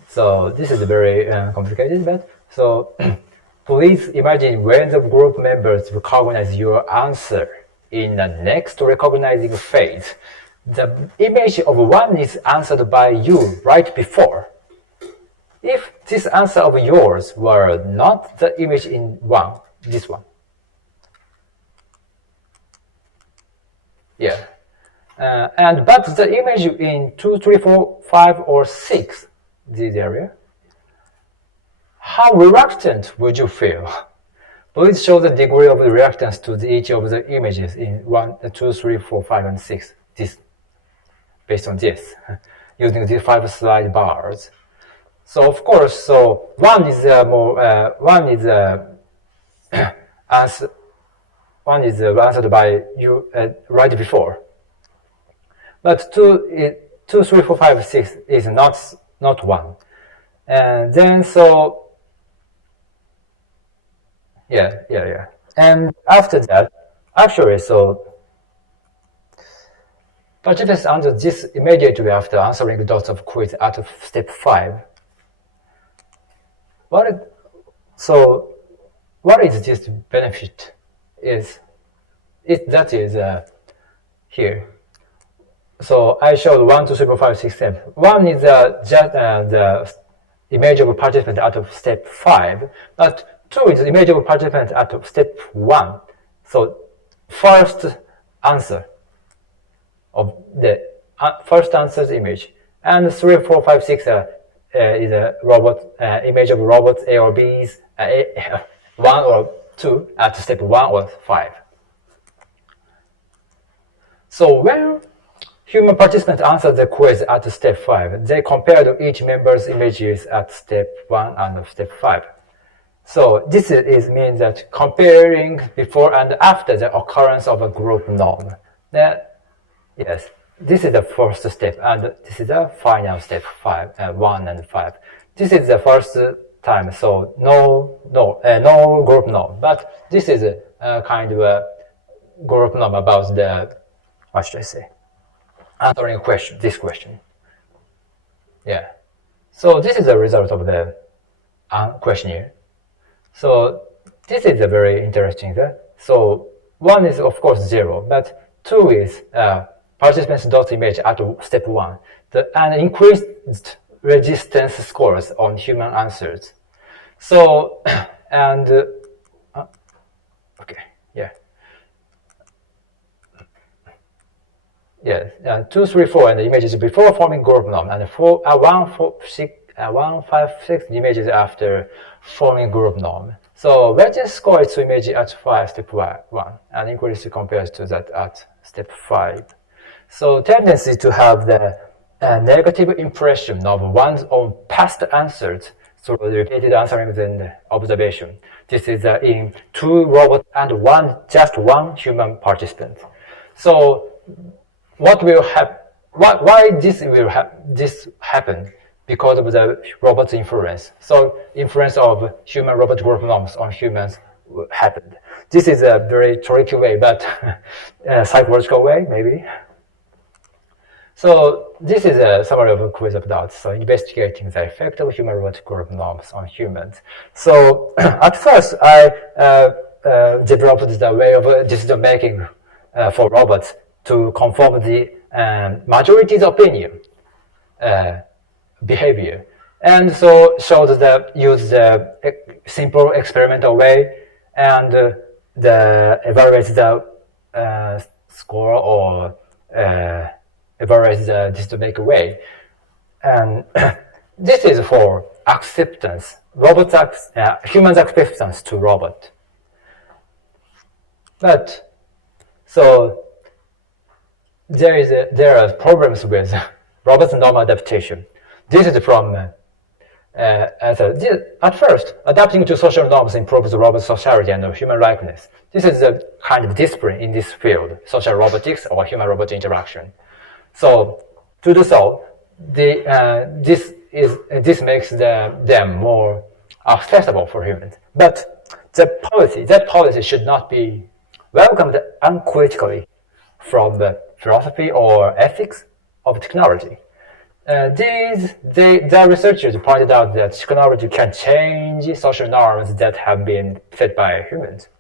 So this is very complicated, but so please imagine when the group members recognize your answer in the next recognizing phase. The image of one is answered by you right before. If this answer of yours were not the image in this one. Yeah. But the image in 2, 3, 4, 5, or 6, this area, how reluctant would you feel? Please show the degree of the reactance to each of the images in 1, 2, 3, 4, 5, and 6. This, based on this, using these 5 slide bars. So of course, so one is answered by you right before, but 2, 3, 4, 5, 6 is not one, and then so. Yeah. And after that, actually, so participants answer this immediately after answering lots of quiz at step 5. What is this benefit? That is here. So I showed 1, 2, 3, 4, 5, 6, 7. One is just the image of a participant out of step 5, but 2 is the image of a participant out of step 1. So first answer of the first answer's image, and 3, 4, 5, 6 is a robot image of robots A or B's 1 or 2 at step 1 or 5. So when human participants answered the quiz at step 5, they compared each member's images at step 1 and step 5. So this means that comparing before and after the occurrence of a group norm. Yes, this is the first step, and this is the final step 1 and 5. This is the first time, so no group norm. But this is a kind of a group norm about the, what should I say, answering this question. Yeah. So this is the result of the questionnaire. So this is a very interesting. So 1 is of course 0, but 2 is participants' dot image at step 1, and increased resistance scores on human answers. So and okay, yeah. Yes, 2, 3, 4, and the images before forming group norm, and 1, 5, 6 images after forming group norm. So let's just score its image at 5, step 1, and increase compared to that at step 5. So tendency to have the negative impression of one's own past answers through the repeated answering and observation. This is in 2 robots and just one human participant. So what will happen? Why this happen? Because of the robot's influence. So influence of human-robot group norms on humans happened. This is a very tricky way, but psychological way, maybe. So this is a summary of a quiz of doubts. So investigating the effect of human-robot group norms on humans. So at first, I developed the way of decision making for robots to conform the majority's opinion behavior, and so use the simple experimental way and evaluate the score or evaluate the decision making way. And this is for acceptance, humans' acceptance to robot. But so there are problems with robot's normal adaptation. This is from at first, adapting to social norms improves the robot's sociality and human likeness. This is a kind of discipline in this field, social robotics or human-robot interaction. So to do so, this makes them more accessible for humans. But that policy should not be welcomed uncritically from the philosophy or ethics of technology. The researchers pointed out that technology can change social norms that have been set by humans.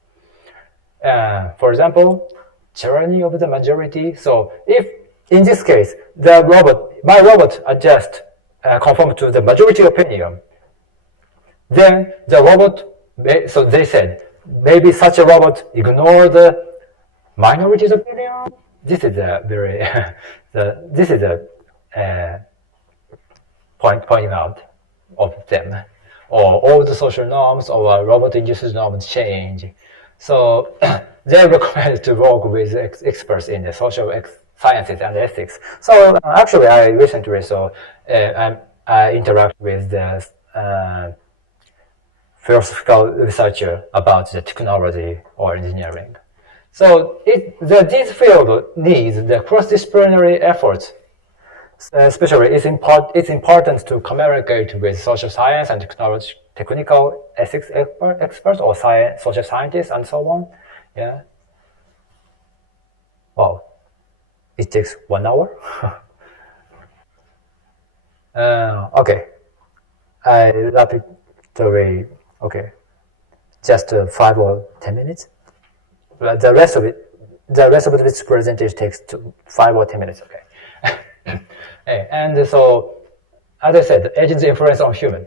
For example, tyranny of the majority. So if in this case my robot adjusts conform to the majority opinion, then the robot. So they said maybe such a robot ignore the minority's opinion. This is a very pointing out of them. or all the social norms or robot-induced norms change. So they recommend to work with experts in the social sciences and ethics. So actually, I recently I interact with the philosophical researcher about the technology or engineering. So this field needs the cross-disciplinary effort. Especially, it's important to communicate with social science and technical ethics experts or social scientists and so on. Yeah. Wow. It takes 1 hour. Okay. I rapidly. Okay. Just 5 or 10 minutes. But the rest of this presentation takes 5 or 10 minutes. Okay. And so, as I said, agents' influence on human.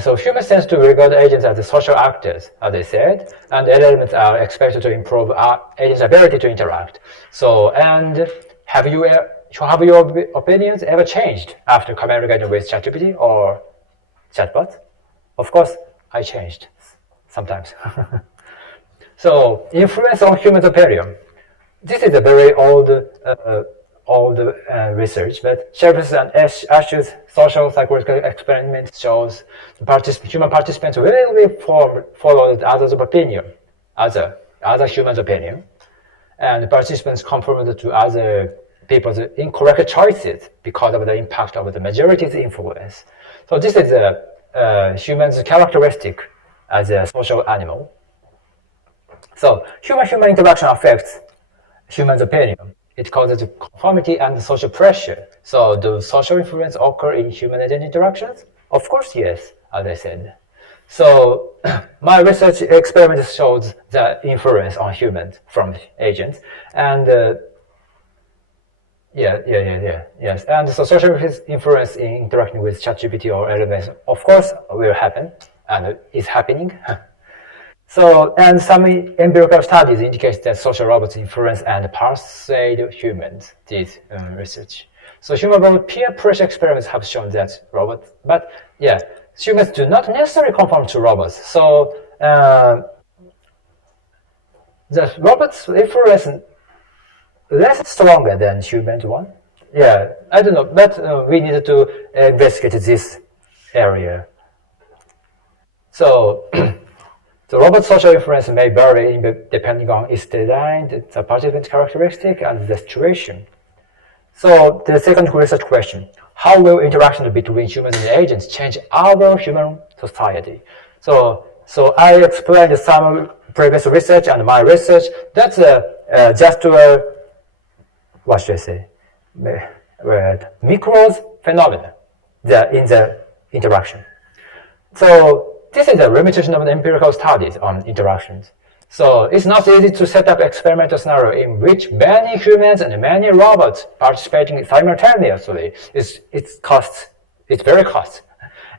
So humans tend to regard agents as social actors, as I said, and LLMs are expected to improve agents' ability to interact. So, and have your opinions ever changed after communicating with ChatGPT or chatbot? Of course, I changed sometimes. So, influence on human opinion. This is a very old research, but Sherpas and Ash's social psychological experiment shows human participants really follow others' opinion, other humans' opinion, and participants conformed to other people's incorrect choices because of the impact of the majority's influence. So this is a human's characteristic as a social animal. So human-human interaction affects humans' opinion. It causes conformity and social pressure. So do social influence occur in human-agent interactions? Of course, yes, as I said. So my research experiment shows the influence on humans from agents. And yes. And so social influence in interacting with ChatGPT or LLMs, of course, will happen and is happening. So, and some empirical studies indicate that social robots influence and persuade humans did research. So human-robot peer pressure experiments have shown that robots, but yeah, humans do not necessarily conform to robots. So the robots influence less stronger than humans one. Yeah, I don't know, but we need to investigate this area. So. The robot social influence may vary depending on its design, the participant characteristic, and the situation. So the second research question, how will interactions between humans and agents change our human society? So I explained some previous research and my research. That's just what should I say? Micros phenomena in the interaction. So this is a limitation of the empirical studies on interactions. So it's not easy to set up experimental scenario in which many humans and many robots participating simultaneously. It's very costly.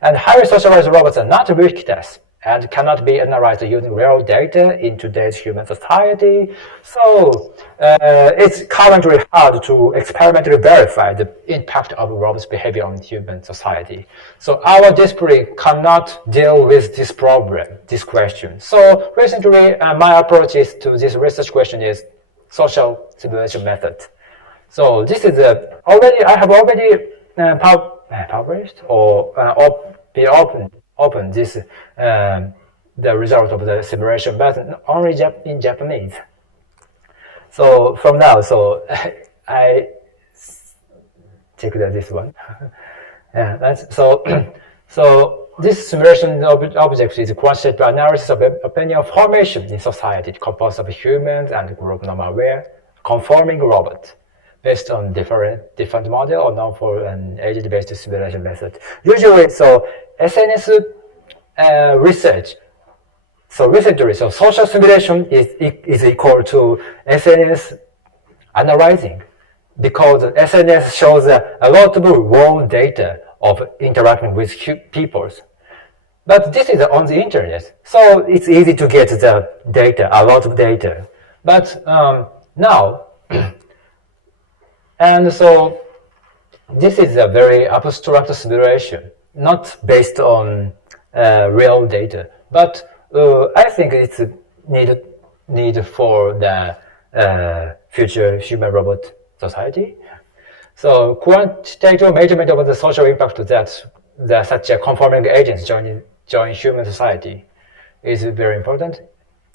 And highly socialized robots are not ubiquitous and cannot be analyzed using real data in today's human society. So it's currently hard to experimentally verify the impact of robots' behavior on human society. So our discipline cannot deal with this problem, this question. So recently, my approach to this research question is social simulation method. So this is I have already published or be open this the result of the simulation, but only in Japanese. So from now, I take this one. Yeah, that's so. So this simulation object is a quantitative analysis of opinion formation in society, composed of humans and group normal-aware conforming robots, based on different model or known for an agent-based simulation method. Usually, so SNS research. So recently, social simulation is equal to SNS analyzing, because SNS shows a lot of raw data of interacting with people. But this is on the internet, so it's easy to get the data, a lot of data. But now, and so this is a very abstract simulation, not based on real data. But I think it's need for the future human-robot society. So quantitative measurement of the social impact that such a conforming agents join human society is very important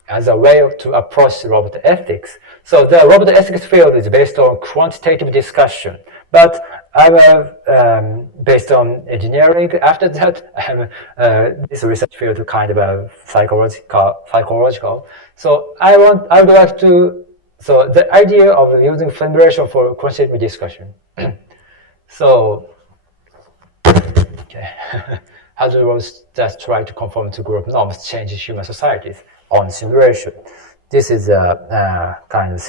as a way to approach robot ethics. So the robot ethics field is based on quantitative discussion, but I'm based on engineering. After that, this research field kind of psychological. So I would like to. So the idea of using simulation for quantitative discussion. So, okay. How do robots that try to conform to group norms change human societies on simulation? This is a kind of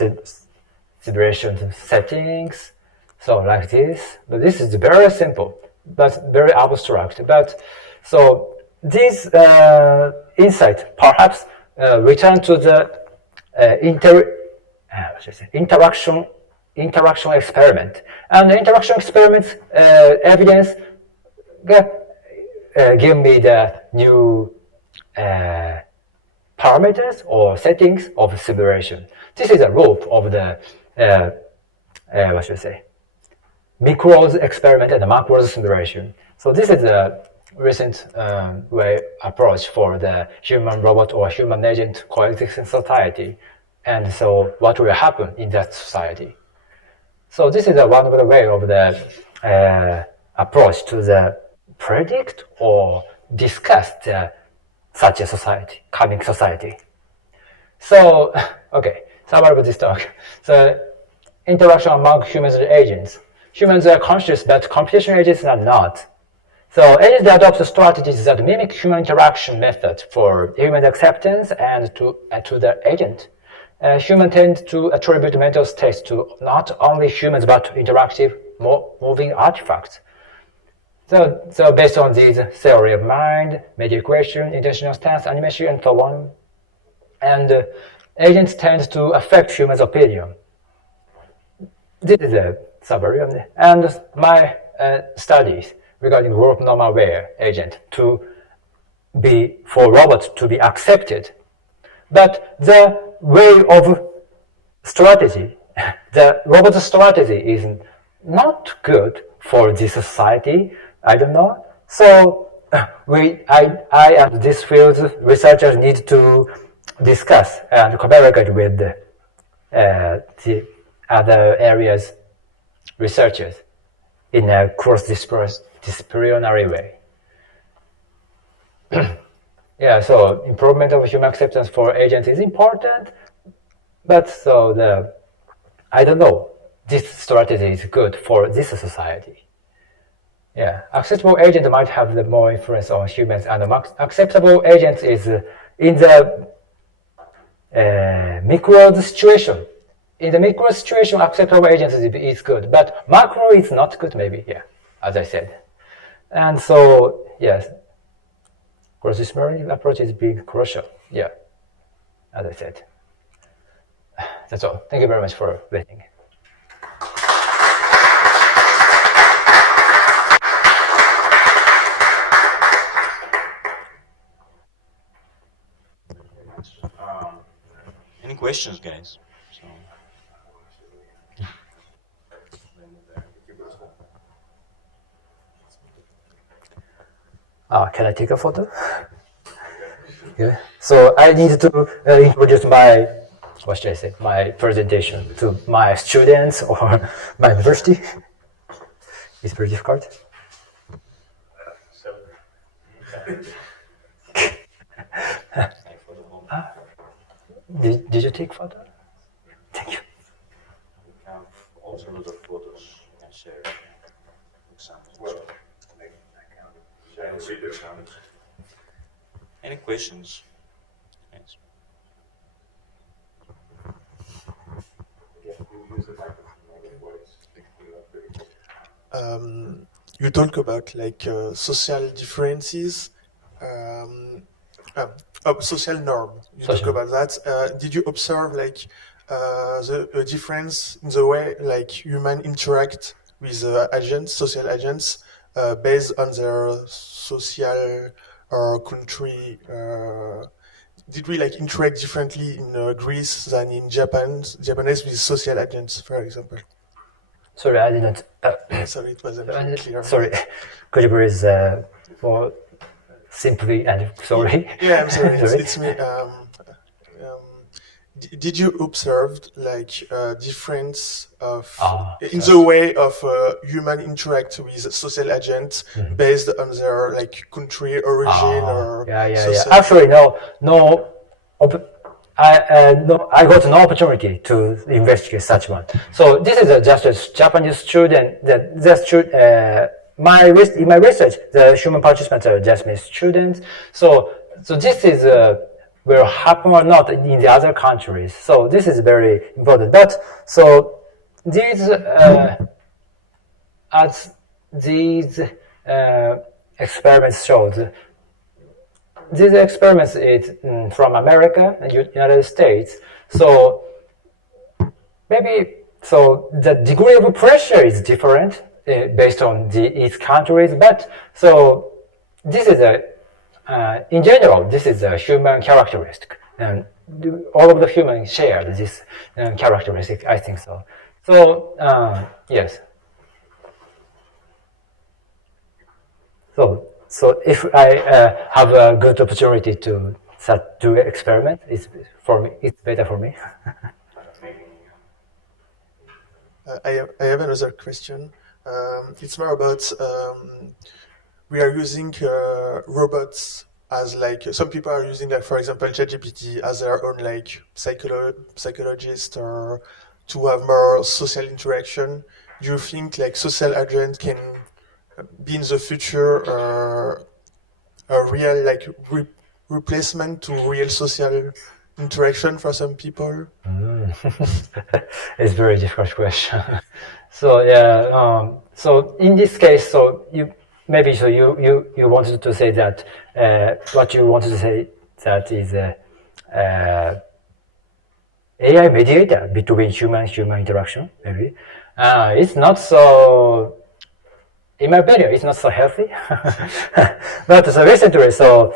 simulation settings. So like this, but this is very simple, but very abstract. But so this insight perhaps return to the interaction experiment, and the interaction experiments evidence give me the new parameters or settings of simulation. This is a loop of the micros experiment and the macros simulation. So this is a recent approach for the human robot or human agent coexisting society. And so what will happen in that society? So this is one of the way of the approach to the predict or discuss such a society, coming society. So, okay, summary of this talk. So, interaction among humans and agents. Humans are conscious, but computational agents are not. So, agents adopt strategies that mimic human interaction methods for human acceptance and to the agent. Humans tend to attribute mental states to not only humans but interactive, moving artifacts. So based on these theory of mind, media equation, intentional stance, animation, and so on, and agents tend to affect humans' opinion. This is a summary of it. And my studies regarding group normal aware agent for robots to be accepted. But the way of strategy, the robot strategy is not good for this society. I don't know. So I and this field's researchers need to discuss and collaborate with the other areas researchers in a cross-disciplinary way. Yeah, so improvement of human acceptance for agents is important, but so I don't know, this strategy is good for this society. Yeah, acceptable agent might have the more influence on humans, and acceptable agent is in the micro situation. In the micro situation, acceptable agent is good, but macro is not good, maybe. Yeah, as I said, and so yes. Cross-disciplinary approach is being crucial. Yeah, as I said. That's all. Thank you very much for listening. Any questions, guys? Can I take a photo? Yeah. So I need to introduce my, what should I say, my presentation to my students or my university. It's pretty difficult. Did you take photo? Thank you. We have also a lot of photos you can share. Examples. Any questions? Yes. You talk about like social differences, social norm. You talk about that. Did you observe like the difference in the way like human interact with agents, social agents, based on their social or country? Did we like interact differently in Greece than in Japan? Japanese with social agents, for example. Sorry, I didn't. Sorry, it wasn't clear. Sorry, could you please more simply and sorry? Yeah, I'm sorry. It's me. Did you observe like difference of in the way of human interact with social agents based on their like country origin or social? Actually, no. I got no opportunity to investigate such one. So this is just a Japanese student in my research, the human participants are Japanese students. So this is will happen or not in the other countries. So this is very important. But so these as these experiments showed, these experiments is from America and United States. So maybe the degree of pressure is different based on each countries. But so this is in general, this is a human characteristic, and all of the humans share this characteristic. I think so. So yes. So if I have a good opportunity to do an experiment, it's better for me. I have another question. It's more about we are using robots as like some people are using like for example ChatGPT as their own like psychologist or to have more social interaction. Do you think like social agent can be in the future a real like replacement to real social interaction for some people? It's a very difficult question. So yeah, so in this case, so you wanted to say that what you wanted to say that is AI mediator between human interaction. Maybe it's not so. In my opinion, it's not so healthy. But so recently, so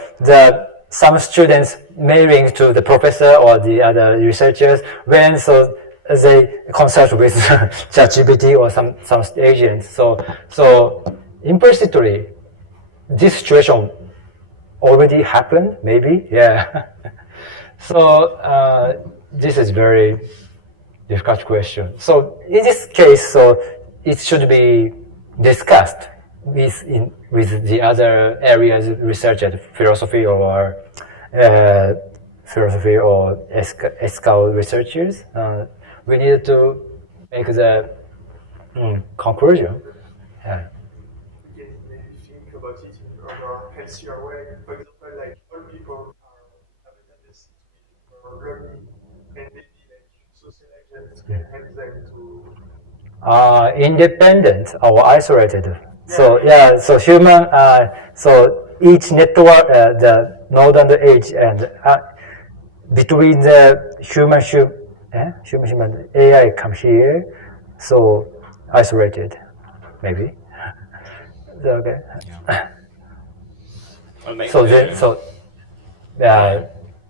some students mailing to the professor or the other researchers when so they consult with ChatGPT or some agents. So implicitly, this situation already happened. Maybe, yeah. So this is very difficult question. So in this case, so it should be discussed with the other areas research at philosophy or ethical researchers. We need to make the conclusion. Yeah. We can maybe think about it in a more healthier way. For example, like all people have a tendency to be more learning, and maybe like social agents can help them to independent or isolated. So yeah, so human. So each network, the node and the edge, and between the human AI come here. So isolated, maybe. Okay. Yeah. Well,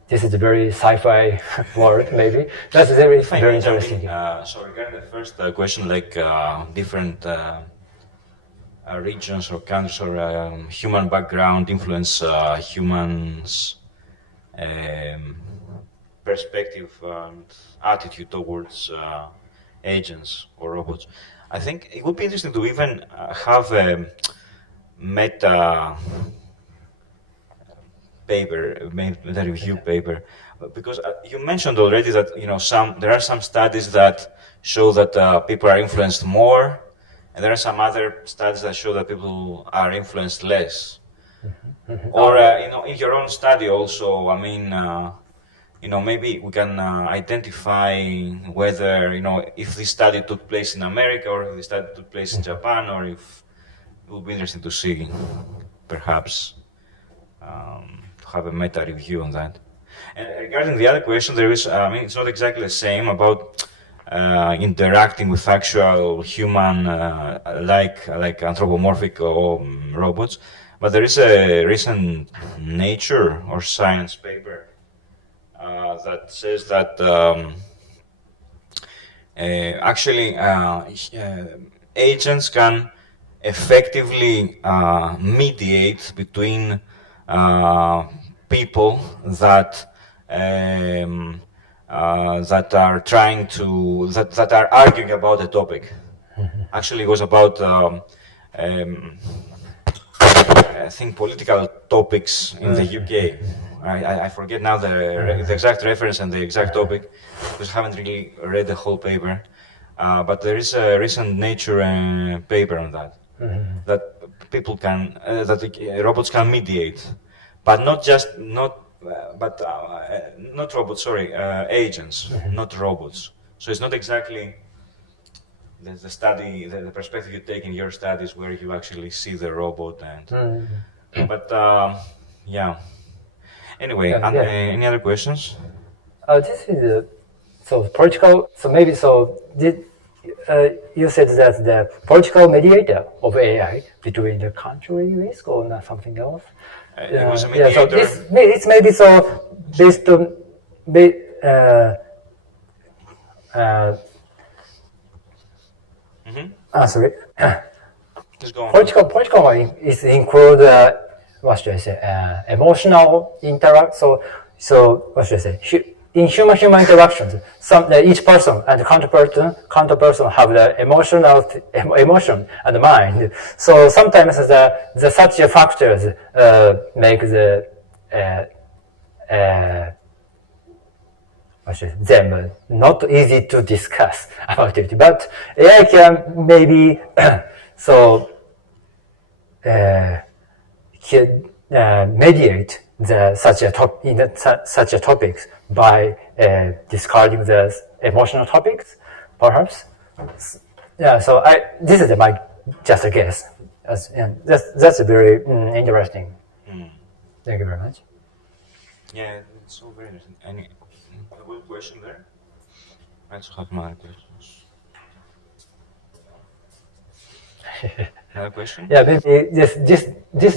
this is a very sci-fi word, maybe. That's very interesting. So regarding the first question, like different regions or countries or human background influence humans' perspective and attitude towards agents or robots. I think it would be interesting to even have a meta review paper, because you mentioned already that there are some studies that show that people are influenced more, and there are some other studies that show that people are influenced less. Or in your own study also, I mean, maybe we can identify whether if this study took place in America or if this study took place in Japan, or if it would be interesting to see, perhaps. Have a meta review on that. And regarding the other question, there is, it's not exactly the same about interacting with actual human, like anthropomorphic or robots, But there is a recent Nature or Science paper that says that actually agents can effectively mediate between people that that are trying to that are arguing about a topic. Actually, it was about I think political topics in the UK. I forget now the exact reference and the exact topic because I haven't really read the whole paper. But there is a recent Nature paper on that. That people can that robots can mediate, but not robots. Sorry, agents, not robots. So it's not exactly the study, the perspective you take in your studies where you actually see the robot and. But yeah. Anyway, any other questions? This is so political. So maybe so. You said that the political mediator of AI between the country risk or not something else. It was a mediator. So it's maybe so based on sorry. Just go on. Political is include what should I say? Emotional interact. So what should I say? In human interactions, each person and counter person have the emotion and mind. So sometimes the such factors make the them not easy to discuss about it. But AI can maybe so mediate such a topics by discarding the emotional topics, perhaps. Yeah. So this is my just a guess. That's very interesting. Thank you very much. Yeah, it's so very interesting. Any good question there? I just have my questions. Another question? Yeah, maybe this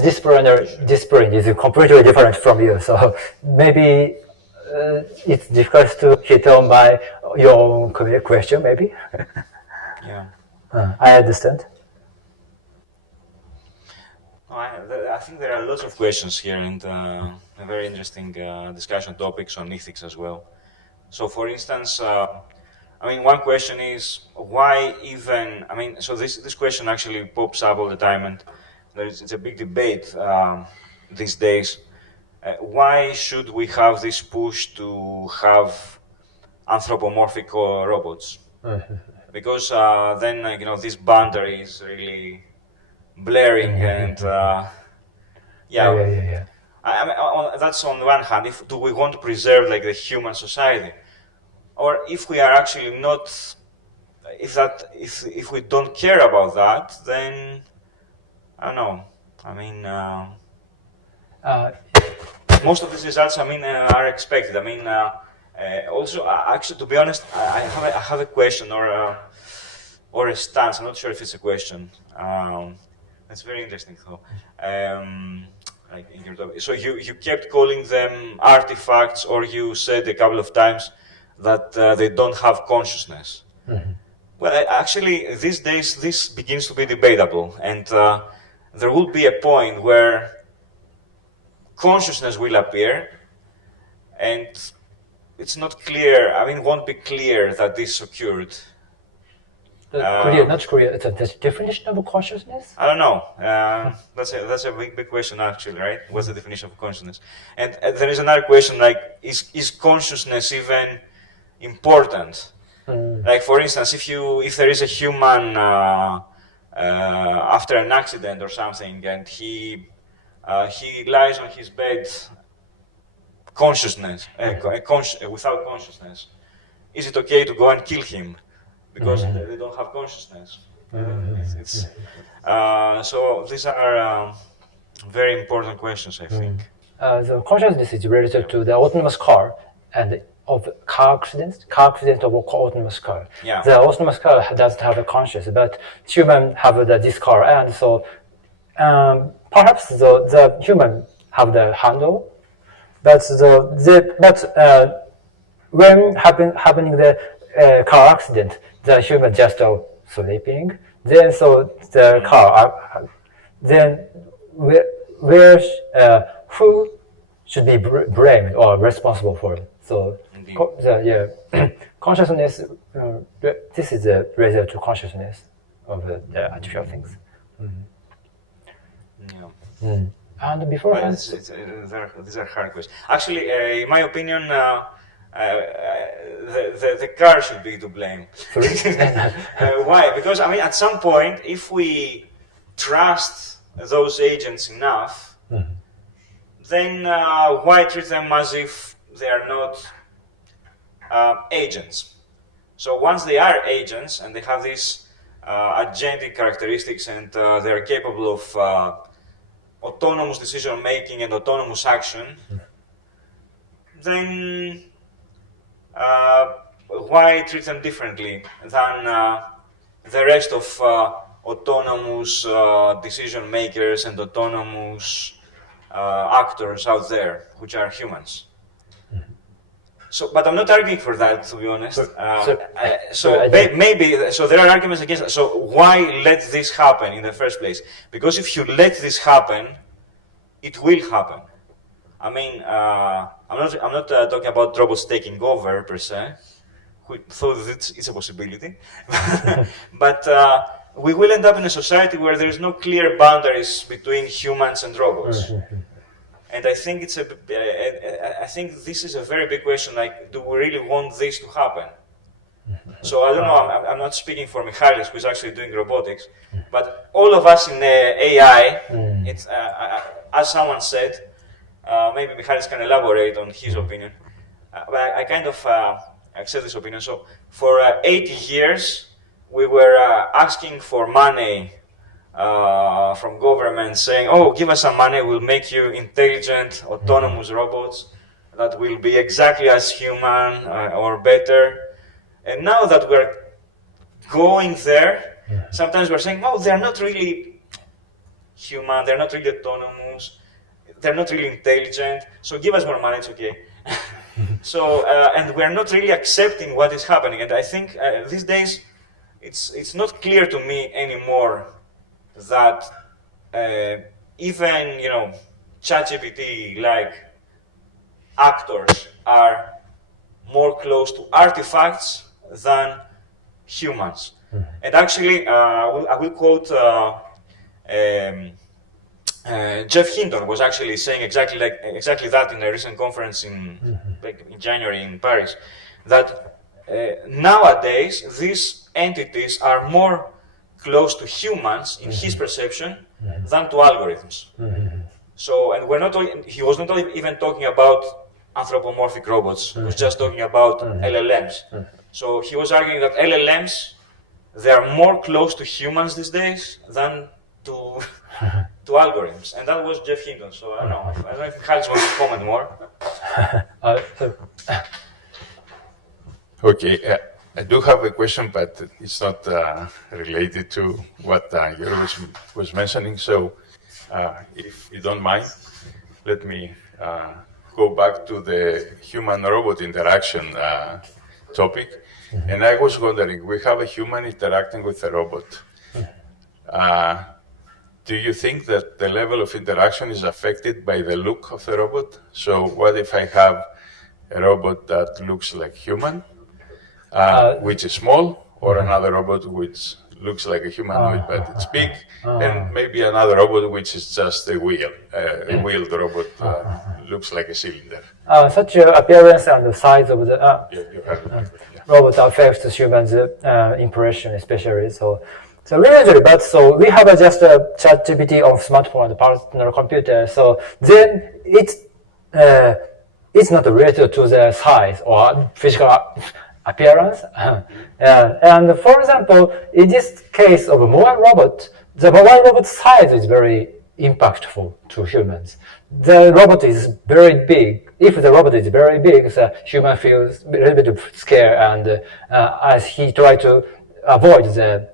discipline is completely different from you. So maybe it's difficult to hit on by your own question. Maybe. Yeah. I understand. I think there are lots of questions here and a very interesting discussion topics on ethics as well. So, for instance, one question is why even, so this question actually pops up all the time and it's a big debate these days. Why should we have this push to have anthropomorphic robots? Because then, this boundary is really blaring and Yeah. that's on one hand. Do we want to preserve like the human society, or if we are actually not, if we don't care about that, then I don't know. Most of these results, are expected. Also, actually, to be honest, I have a question or a stance. I'm not sure if it's a question. That's very interesting, though. Like in your topic. So you kept calling them artifacts, or you said a couple of times that they don't have consciousness. Well, actually, these days this begins to be debatable, and there will be a point where consciousness will appear, and it's not clear. It won't be clear that this occurred. Not clear. It's a definition of consciousness. I don't know. That's a big question, actually, right? What's the definition of consciousness? And there is another question, like, is consciousness even important? Like, for instance, if there is a human after an accident or something, and he lies on his bed, without consciousness, is it okay to go and kill him? Because they don't have consciousness. So these are very important questions, I think. The consciousness is related to the autonomous car and of car accident of autonomous car. Yeah. The autonomous car doesn't have a conscious, but human have this car, and so perhaps the human have the handle, but when happening the car accident, the human just sleeping. Then so the car, then where who should be blamed or responsible for it? So consciousness. This is a result to consciousness of the artificial things. Yeah. And before these are hard questions. Actually, in my opinion, the car should be to blame. Why? Because I mean, at some point, if we trust those agents enough, then why treat them as if they are not agents? So once they are agents and they have these agentic characteristics and they are capable of autonomous decision making and autonomous action, then why treat them differently than the rest of autonomous decision makers and autonomous actors out there, which are humans? So, but I'm not arguing for that, to be honest. Maybe there are arguments against that. So why let this happen in the first place? Because if you let this happen, it will happen. I mean, I'm not talking about robots taking over per se, though it's a possibility. But we will end up in a society where there is no clear boundaries between humans and robots. And I think I think this is a very big question. Like, do we really want this to happen? So I don't know. I'm not speaking for Michalis, who is actually doing robotics, but all of us in AI, it's as someone said. Maybe Michalis can elaborate on his opinion. But I kind of accept this opinion. So for 80 years, we were asking for money from government, saying, "Oh, give us some money, we'll make you intelligent, autonomous robots that will be exactly as human or better." And now that we're going there, sometimes we're saying, "Oh, they're not really human, they're not really autonomous, they're not really intelligent, so give us more money, it's okay." So, and we're not really accepting what is happening. And I think these days, it's not clear to me anymore that even, ChatGPT-like actors are more close to artifacts than humans. And actually, I will quote Jeff Hinton was actually saying exactly that in a recent conference in January in Paris, that nowadays these entities are more close to humans in his perception than to algorithms. So, and he was not even talking about anthropomorphic robots, he was just talking about LLMs. So he was arguing that LLMs, they are more close to humans these days than to algorithms. And that was Jeff Hinton. So I don't know if Michalis wants to comment more. Okay, I do have a question, but it's not related to what Yotaro was mentioning. So, if you don't mind, let me go back to the human-robot interaction topic. And I was wondering, we have a human interacting with a robot. Do you think that the level of interaction is affected by the look of the robot? So what if I have a robot that looks like human, which is small, or another robot which looks like a humanoid but it's big, and maybe another robot which is just a wheel, a wheeled robot looks like a cylinder. Such appearance and the size of the robot affects humans' impression, especially. So really, but so we have just a ChatGPT on smartphone and personal computer. So then it's not related to the size or physical appearance. And for example, in this case of a mobile robot, the mobile robot size is very impactful to humans. The robot is very big. If the robot is very big, the human feels a little bit scared, and as he tries to avoid the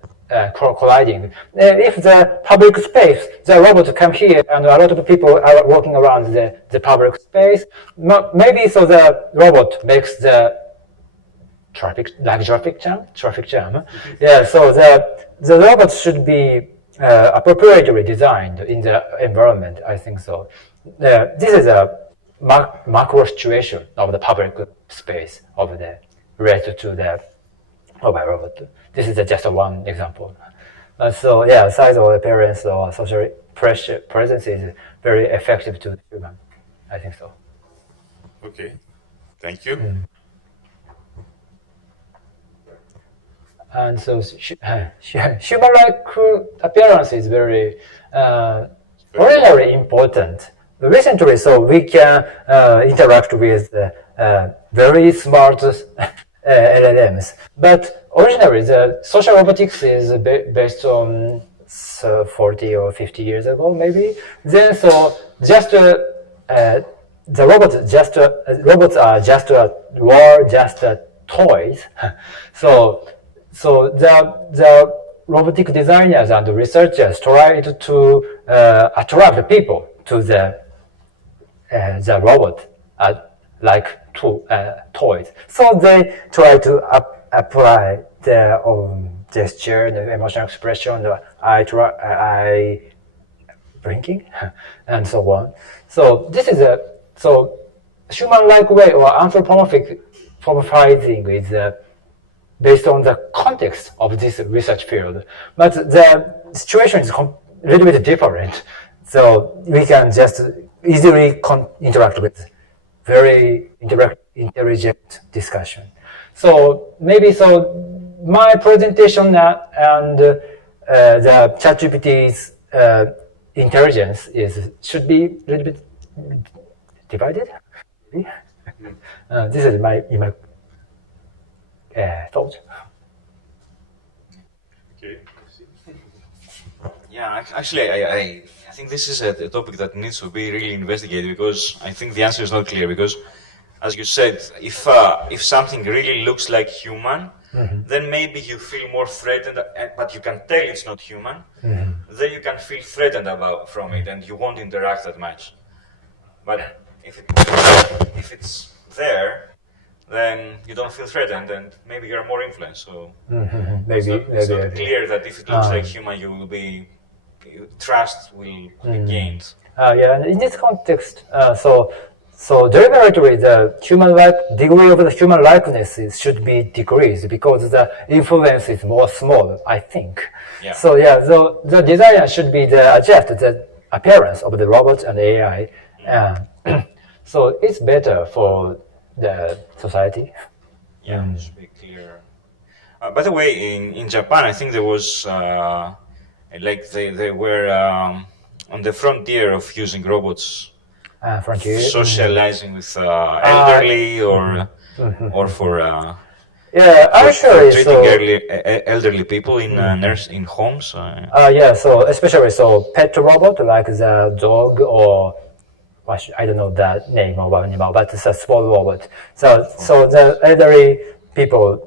colliding. If the public space, the robot come here and a lot of people are walking around the public space, maybe so the robot makes the traffic jam. Yeah, so the robot should be appropriately designed in the environment, I think so. This is a macro situation of the public space of the related to the mobile robot. This is just one example. So yeah, size or appearance or social presence is very effective to the human. I think so. Okay, thank you. And so human-like appearance is very ordinarily important. Recently, so we can interact with very smart LLMs. But originally, the social robotics is based on 40 or 50 years ago, maybe. Then, so just the robots are just were just toys. So the robotic designers and researchers tried to attract people to the robot like toys. So they try to apply their own gesture, the emotional expression, the eye blinking, and so on. So this is human-like way or anthropomorphizing is based on the context of this research field. But the situation is a little bit different. So we can just easily interact with very intelligent discussion. So maybe my presentation and the ChatGPT's intelligence should be a little bit divided. This is my thought. Okay. Yeah, actually, I think this is a topic that needs to be really investigated, because I think the answer is not clear. Because, as you said, if something really looks like human, then maybe you feel more threatened, but you can tell it's not human. Then you can feel threatened from it, and you won't interact that much. But if it's there, then you don't feel threatened, and maybe you're more influenced. So it's not clear that if it looks like human, trust will be gained. Yeah, and in this context, so deliberately the degree of the human likeness should be decreased because the influence is more small, I think. Yeah. So yeah, the designer should be adjust the appearance of the robot and AI. So it's better for the society. Yeah, it should be clear. By the way, in Japan, I think there was they were on the frontier of using robots, socializing with elderly or for actually, treating elderly people in in homes. Yeah, so especially pet robot like the dog or I don't know the name of animal, but it's a small robot. So the elderly people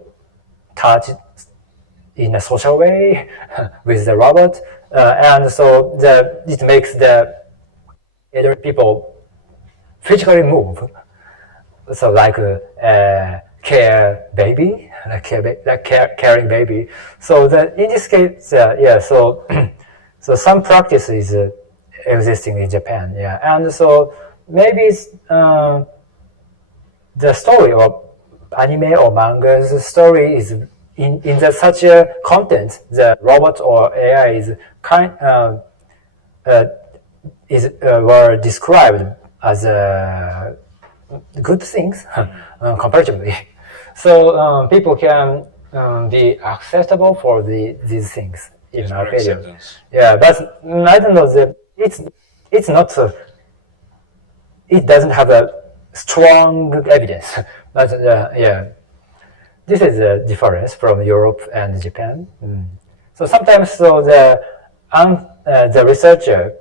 touch in a social way with the robot, and so it makes the elderly people physically move. So like caring baby. So in this case, so some practice is existing in Japan, yeah, and so maybe the story of anime or manga's story is in such a content, the robot or AI were described as good things comparatively. So people can be acceptable for these things in my opinion. Yeah, but I don't know that it's not. It doesn't have a strong evidence, but yeah, this is a difference from Europe and Japan. So sometimes, the researcher,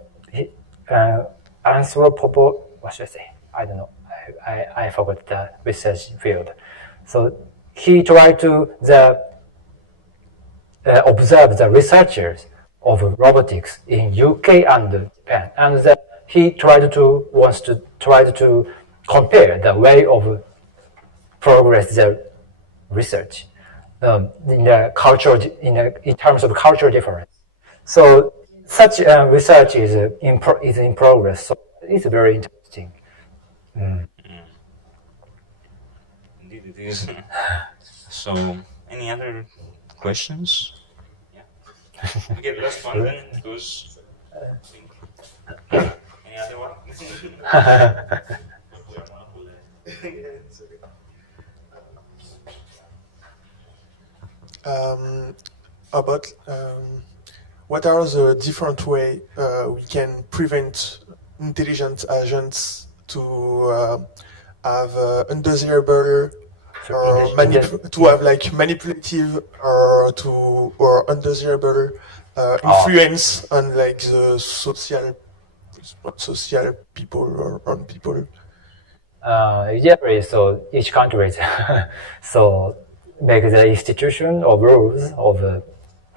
what should I say? I don't know. I forgot the research field. So he tried to observed the researchers of robotics in UK and Japan, and that he wants to try to compare the way of progress the research in the cultural in terms of cultural difference. So such research is in progress. So it's very interesting. Indeed, it is. So, any other questions? Yeah. Okay, last one then, because I think. Any other one? About what are the different way we can prevent intelligent agents to have undesirable or to have like manipulative or undesirable influence on like the social people or on people. Exactly. So each country so make the institution or rules of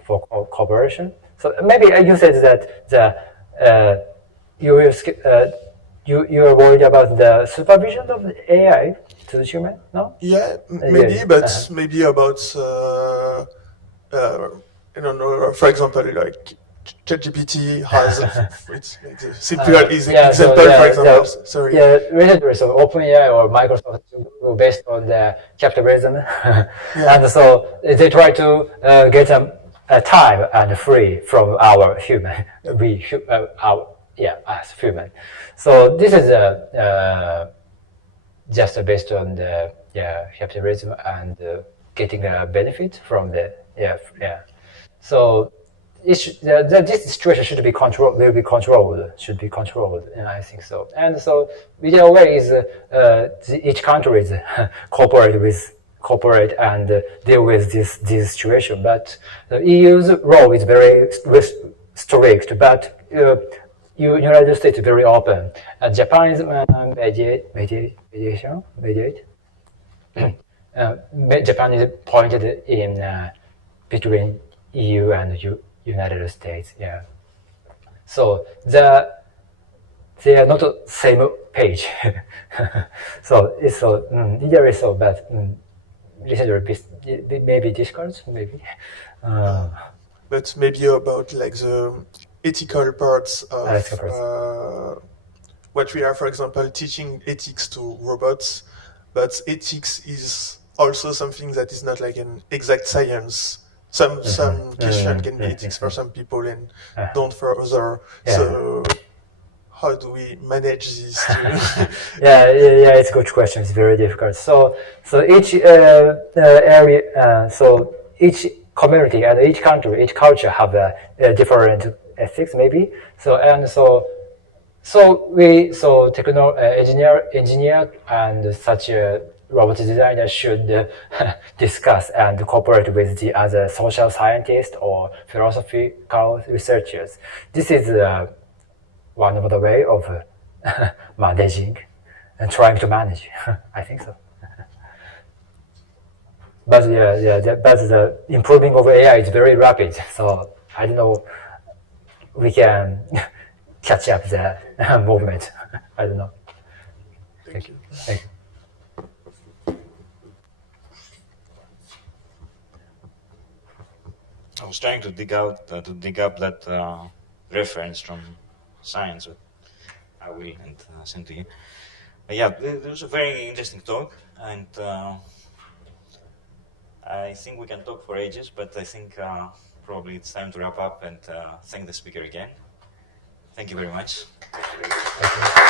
for cooperation. So maybe you said that the you are worried about the supervision of the AI to the human, no? Yeah, maybe, but maybe about I don't know. For example, like ChatGPT has it's like a simple example. For example, sorry. Yeah, recently, so OpenAI or Microsoft based on the capitalism, and so they try to get a time and free from our human, as human. So this is just based on the capitalism and getting a benefit from the So this situation should be controlled. Should be controlled, and I think so. And so, the way is each country is cooperate and deal with this situation. But the EU's role is very strict. But United States is very open. Japan is mediate. Japan is pointed in between EU and United States. Yeah. So they are not the same page. So it's so either is so bad. Maybe discards, maybe. But maybe about like the ethical parts of what we are, for example, teaching ethics to robots. But ethics is also something that is not like an exact science. Some question can be ethics for some people and don't for other. So how do we manage this? It's a good question. It's very difficult. So each area, so each community and each country, each culture have a different ethics maybe. Engineer and such a robot designer should discuss and cooperate with the other social scientists or philosophical researchers. This is one of the way of managing and trying to manage. I think so. But the improving of AI is very rapid. So I don't know we can catch up the movement. I don't know. Thank you. Thank you. I was trying to dig up that reference from science, but I will and send to you. There was a very interesting talk, and I think we can talk for ages, but I think probably it's time to wrap up and thank the speaker again. Thank you very much. Thank you.